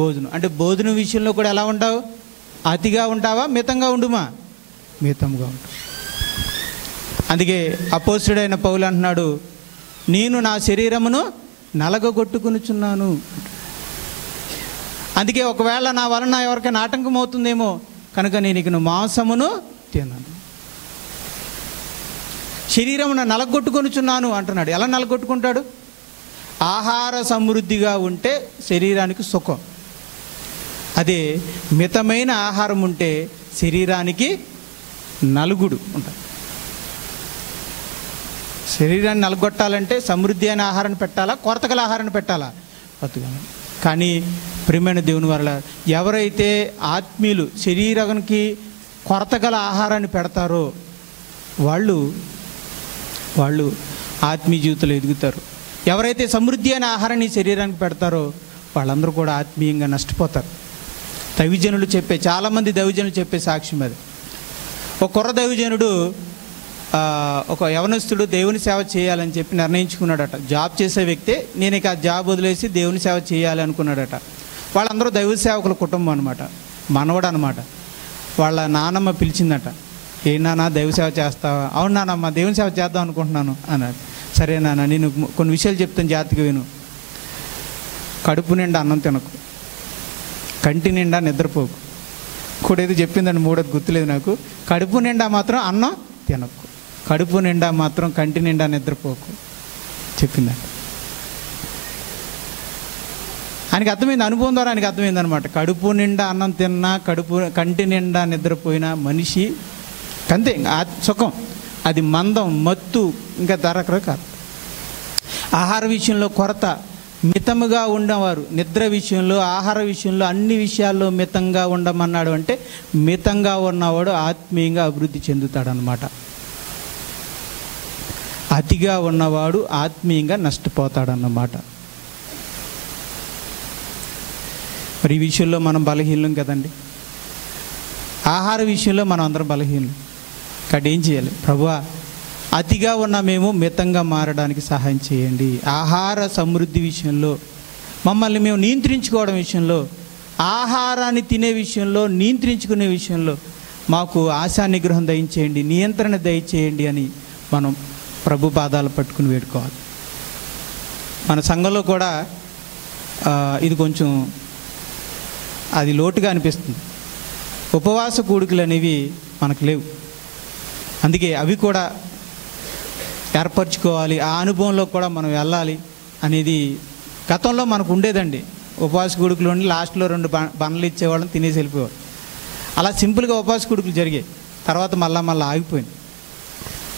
భోజనం. అంటే భోజనం విషయంలో కూడా ఎలా ఉంటావు? అతిగా ఉంటావా, మితంగా ఉండుమా? మితంగా ఉండు. అందుకే అపోస్తుడైన పౌలు అంటున్నాడు, నేను నా శరీరమును నలగగొట్టుకొనుచున్నాను. అందుకే ఒకవేళ నా వలన ఎవరికైనా ఆటంకం అవుతుందేమో కనుక నేను ఇక మాంసమును తిన్నాను, శరీరమును నలగొట్టుకొనుచున్నాను అంటున్నాడు. ఎలా నలగొట్టుకుంటాడు? ఆహార సమృద్ధిగా ఉంటే శరీరానికి సుఖం, అదే మితమైన ఆహారం ఉంటే శరీరానికి నలుగుడు ఉంటుంది. శరీరాన్ని నలగొట్టాలంటే సమృద్ధి అయిన ఆహారాన్ని పెట్టాలా, కొరతగల ఆహారాన్ని పెట్టాలా? కొత్తగా. కానీ ప్రియమైన దేవుని వల్ల ఎవరైతే ఆత్మీయులు శరీరానికి కొరతగల ఆహారాన్ని పెడతారో వాళ్ళు ఆత్మీయ జీవితంలో ఎదుగుతారు. ఎవరైతే సమృద్ధి అయిన ఆహారాన్ని శరీరానికి పెడతారో వాళ్ళందరూ కూడా ఆత్మీయంగా నష్టపోతారు. దైవజనులు చాలామంది దైవజనులు చెప్పే సాక్ష్యం అది. ఒక కుర్ర దైవజనుడు, ఒక యవనస్తుడు దేవుని సేవ చేయాలని చెప్పి నిర్ణయించుకున్నాడట. జాబ్ చేసే వ్యక్తే, నేను ఇక ఆ జాబ్ వదిలేసి దేవుని సేవ చేయాలి అనుకున్నాడట. వాళ్ళందరూ దైవ సేవకుల కుటుంబం అనమాట, మనవడు అనమాట. వాళ్ళ నానమ్మ పిలిచిందట, ఏ నాన్న దైవ సేవ చేస్తావా? అవును నానమ్మ, దేవుని సేవ చేద్దాం అనుకుంటున్నాను అన్నాడు. సరే నాన్న, నేను కొన్ని విషయాలు చెప్తాను, జాగ్రత్తగా విను. కడుపు నిండా అన్నం తినకు, కంటి నిండా నిద్రపోకు. కూడా ఏదో చెప్పిందండి, మూడోది గుర్తులేదు నాకు. కడుపు నిండా మాత్రం అన్నం తినకు, కడుపు నిండా మాత్రం కంటి నిండా నిద్రపోకు చెప్పిందండి. ఆయనకి అర్థమైంది, అనుభవం ద్వారా ఆయనకి అర్థమైంది అనమాట. కడుపు నిండా అన్నం తిన్నా, కంటి నిండా నిద్రపోయినా మనిషి అంతే సుఖం. అది మందం, మత్తు, ఇంకా రకరకాల ఆహార విషయంలో కొరత, మితముగా ఉన్నవారు నిద్ర విషయంలో, ఆహార విషయంలో, అన్ని విషయాల్లో మితంగా ఉండమన్నాడు. అంటే మితంగా ఉన్నవాడు ఆత్మీయంగా అభివృద్ధి చెందుతాడనమాట. అతిగా ఉన్నవాడు ఆత్మీయంగా నష్టపోతాడన్నమాట. మరి ఈ విషయంలో మనం బలహీనం కదండి. ఆహార విషయంలో మనం అందరం బలహీనం. కాబట్టి ఏం చేయాలి? ప్రభువా, అతిగా ఉన్న మేము మితంగా మారడానికి సహాయం చేయండి. ఆహార సమృద్ధి విషయంలో మమ్మల్ని మేము నియంత్రించుకోవడం విషయంలో, ఆహారాన్ని తినే విషయంలో, నియంత్రించుకునే విషయంలో మాకు ఆశా నిగ్రహం దయచేయండి, నియంత్రణ దయచేయండి అని మనం ప్రభు పాదాలు పట్టుకుని వేడుకోవాలి. మన సంఘంలో కూడా ఇది కొంచెం అది లోటుగా అనిపిస్తుంది. ఉపవాస కూడికలు అనేవి మనకు లేవు. అందుకే అవి కూడా ఏర్పరచుకోవాలి. ఆ అనుభవంలో కూడా మనం వెళ్ళాలి అనేది గతంలో మనకు ఉండేదండి. ఉపవాస కూడికలు ఉండి లాస్ట్లో 2 బండ్లు ఇచ్చేవాళ్ళని తినేసి వెళ్ళిపోయేవాళ్ళు. అలా సింపుల్గా ఉపవాస కూడికలు జరిగాయి. తర్వాత మళ్ళీ ఆగిపోయింది.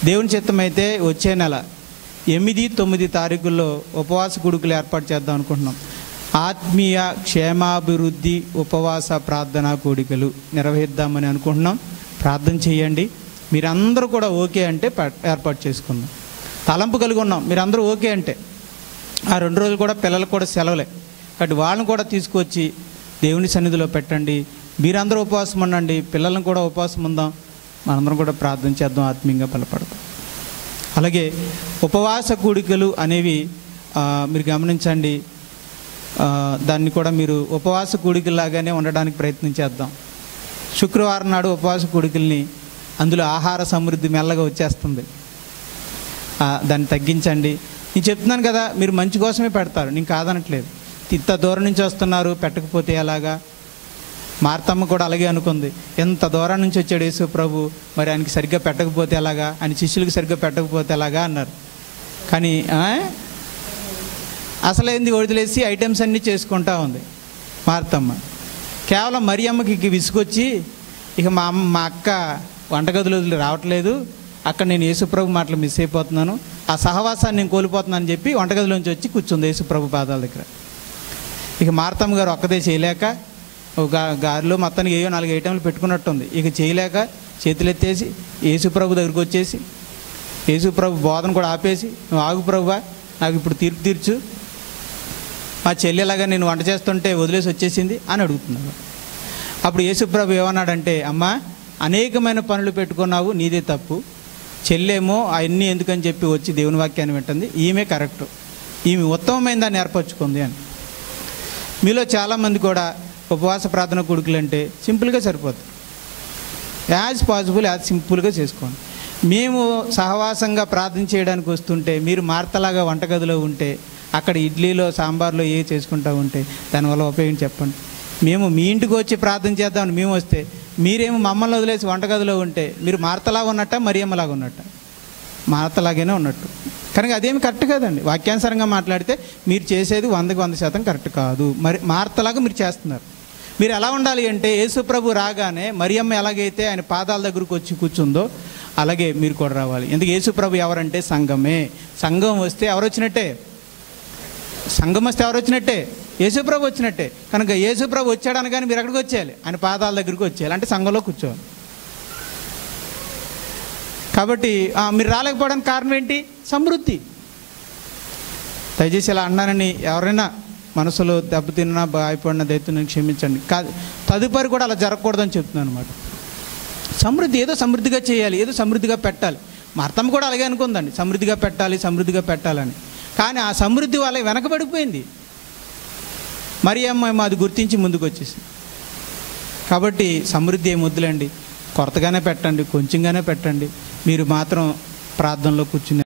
దేవుని చిత్తం అయితే వచ్చే నెల 8, 9 తారీఖుల్లో ఉపవాస కూడికలు ఏర్పాటు చేద్దాం అనుకుంటున్నాం. ఆత్మీయ క్షేమాభివృద్ధి ఉపవాస ప్రార్థనా కూడికలు నిర్వహిద్దామని అనుకుంటున్నాం. ప్రార్థన చేయండి. మీరందరూ కూడా ఓకే అంటే ఏర్పాటు చేసుకుందాం. తలంపు కలిగి ఉన్నాం. మీరందరూ ఓకే అంటే ఆ 2 రోజులు కూడా పిల్లలకు కూడా సెలవులే. కాబట్టి వాళ్ళని కూడా తీసుకొచ్చి దేవుని సన్నిధిలో పెట్టండి. మీరందరూ ఉపవాసం ఉండండి, పిల్లలను కూడా ఉపవాసం ఉందాం. మనందరం కూడా ప్రార్థన చేద్దాం, ఆత్మీయంగా బలపడతాం. అలాగే ఉపవాస కూడికలు అనేవి మీరు గమనించండి. దాన్ని కూడా మీరు ఉపవాస కూడికలాగానే ఉండడానికి ప్రయత్నం చేద్దాం. శుక్రవారం నాడు ఉపవాస కూడికల్ని అందులో ఆహార సమృద్ధి మెల్లగా వచ్చేస్తుంది. దాన్ని తగ్గించండి. నేను చెప్తున్నాను కదా, మీరు మంచి కోసమే పెడతారు, నేను కాదనట్లేదు. ఇంత దూరం నుంచి వస్తున్నారు, పెట్టకపోతే ఎలాగా? మార్తమ్మ కూడా అలాగే అనుకుంది. ఎంత దూరం నుంచి వచ్చాడు యేసు ప్రభు, మరి ఆయనకి సరిగ్గా పెట్టకపోతే ఎలాగా, ఆయన శిష్యులకు సరిగ్గా పెట్టకపోతే ఎలాగా అన్నారు. కానీ అసలేంది వదిలేసి ఐటమ్స్ అన్నీ చేసుకుంటా ఉంది మార్తమ్మ. కేవలం మరియమ్మకి విసుకొచ్చి ఇక మా అక్క వంటగదిలో రావట్లేదు, అక్కడ నేను యేసుప్రభు మాటలు మిస్ అయిపోతున్నాను, ఆ సహవాసాన్ని నేను కోల్పోతున్నాను అని చెప్పి వంటగదిలోంచి వచ్చి కూర్చుంది యేసుప్రభు పాదాల దగ్గర. ఇక మార్తమ్మ గారు ఒక్కదే చేయలేక గారిలో మొత్తానికి ఏయో 4 ఐటెంలు పెట్టుకున్నట్టుంది. ఇక చేయలేక చేతులెత్తేసి యేసుప్రభు దగ్గరికి వచ్చేసి యేసుప్రభు బోధన కూడా ఆపేసి, నువ్వు ఆగు ప్రభువా, నాకు ఇప్పుడు తీర్పు తీర్చు, మా చెల్లెలాగా నేను వంట చేస్తుంటే వదిలేసి వచ్చేసింది అని అడుగుతున్నాడు. అప్పుడు యేసుప్రభు ఏమన్నాడంటే, అమ్మా, అనేకమైన పనులు పెట్టుకున్నావు, నీదే తప్పు. చెల్లేమో అవన్నీ ఎందుకని చెప్పి వచ్చి దేవుని వాక్యాన్ని వింటుంది, ఈమె కరెక్ట్, ఈమె ఉత్తమమైన దాన్ని ఏర్పరచుకుంది అని. మీలో చాలామంది కూడా ఉపవాస ప్రార్థన కూడికలు అంటే సింపుల్గా సరిపోతుంది. యాజ్ పాసిబుల్ యాజ్ సింపుల్గా చేసుకోండి. మేము సహవాసంగా ప్రార్థన చేయడానికి వస్తుంటే మీరు మార్తలాగా వంటగదిలో ఉంటే, అక్కడ ఇడ్లీలో సాంబార్లో ఏ చేసుకుంటూ ఉంటే దానివల్ల ఉపయోగం చెప్పండి. మేము మీ ఇంటికి వచ్చి ప్రార్థన చేద్దామని మేము వస్తే మీరేమో మమ్మల్ని వదిలేసి వంటగదిలో ఉంటే మీరు మార్తలాగా ఉన్నట్ట, మరియమ్మలాగా ఉన్నట్ట? మార్తలాగానే ఉన్నట్టు. కనుక అదేమి కరెక్ట్ కాదండి. వాక్యానుసారంగా మాట్లాడితే మీరు చేసేది 100కి 100% కరెక్ట్ కాదు. మరి మార్తలాగా మీరు చేస్తున్నారు. మీరు ఎలా ఉండాలి అంటే, యేసుప్రభు రాగానే మరియమ్మ ఎలాగైతే ఆయన పాదాల దగ్గరకు వచ్చి కూర్చుందో అలాగే మీరు కూడా రావాలి. ఎందుకు? యేసుప్రభు ఎవరంటే సంఘమే. సంఘం వస్తే ఎవరు వచ్చినట్టే? సంఘం వస్తే ఎవరు వచ్చినట్టే? యేసుప్రభు వచ్చినట్టే. కనుక యేసుప్రభు వచ్చాడు అనగానే మీరు ఎక్కడికి వచ్చేయాలి? ఆయన పాదాల దగ్గరికి వచ్చేయాలి, అంటే సంఘంలో కూర్చోవాలి. కాబట్టి మీరు రాలేకపోవడానికి కారణం ఏంటి? సమృద్ధి. దయచేసి ఇలా అన్నానని ఎవరైనా మనసులో దెబ్బతిన్నా భయపడిన దయతో క్షమించండి. తదుపరి కూడా అలా జరగకూడదని చెప్తున్నాను అనమాట. సమృద్ధి ఏదో సమృద్ధిగా చేయాలి, ఏదో సమృద్ధిగా పెట్టాలి. మా అర్థం కూడా అలాగే అనుకుందండి, సమృద్ధిగా పెట్టాలి, సమృద్ధిగా పెట్టాలని. కానీ ఆ సమృద్ధి వాళ్ళకి వెనకబడిపోయింది. మరియమ్మ అది గుర్తించి ముందుకు వచ్చేసింది. కాబట్టి సమృద్ధి ఏం వద్దులండి, కొరతగానే పెట్టండి, కొంచెంగానే పెట్టండి. మీరు మాత్రం ప్రార్థనలో కూర్చుని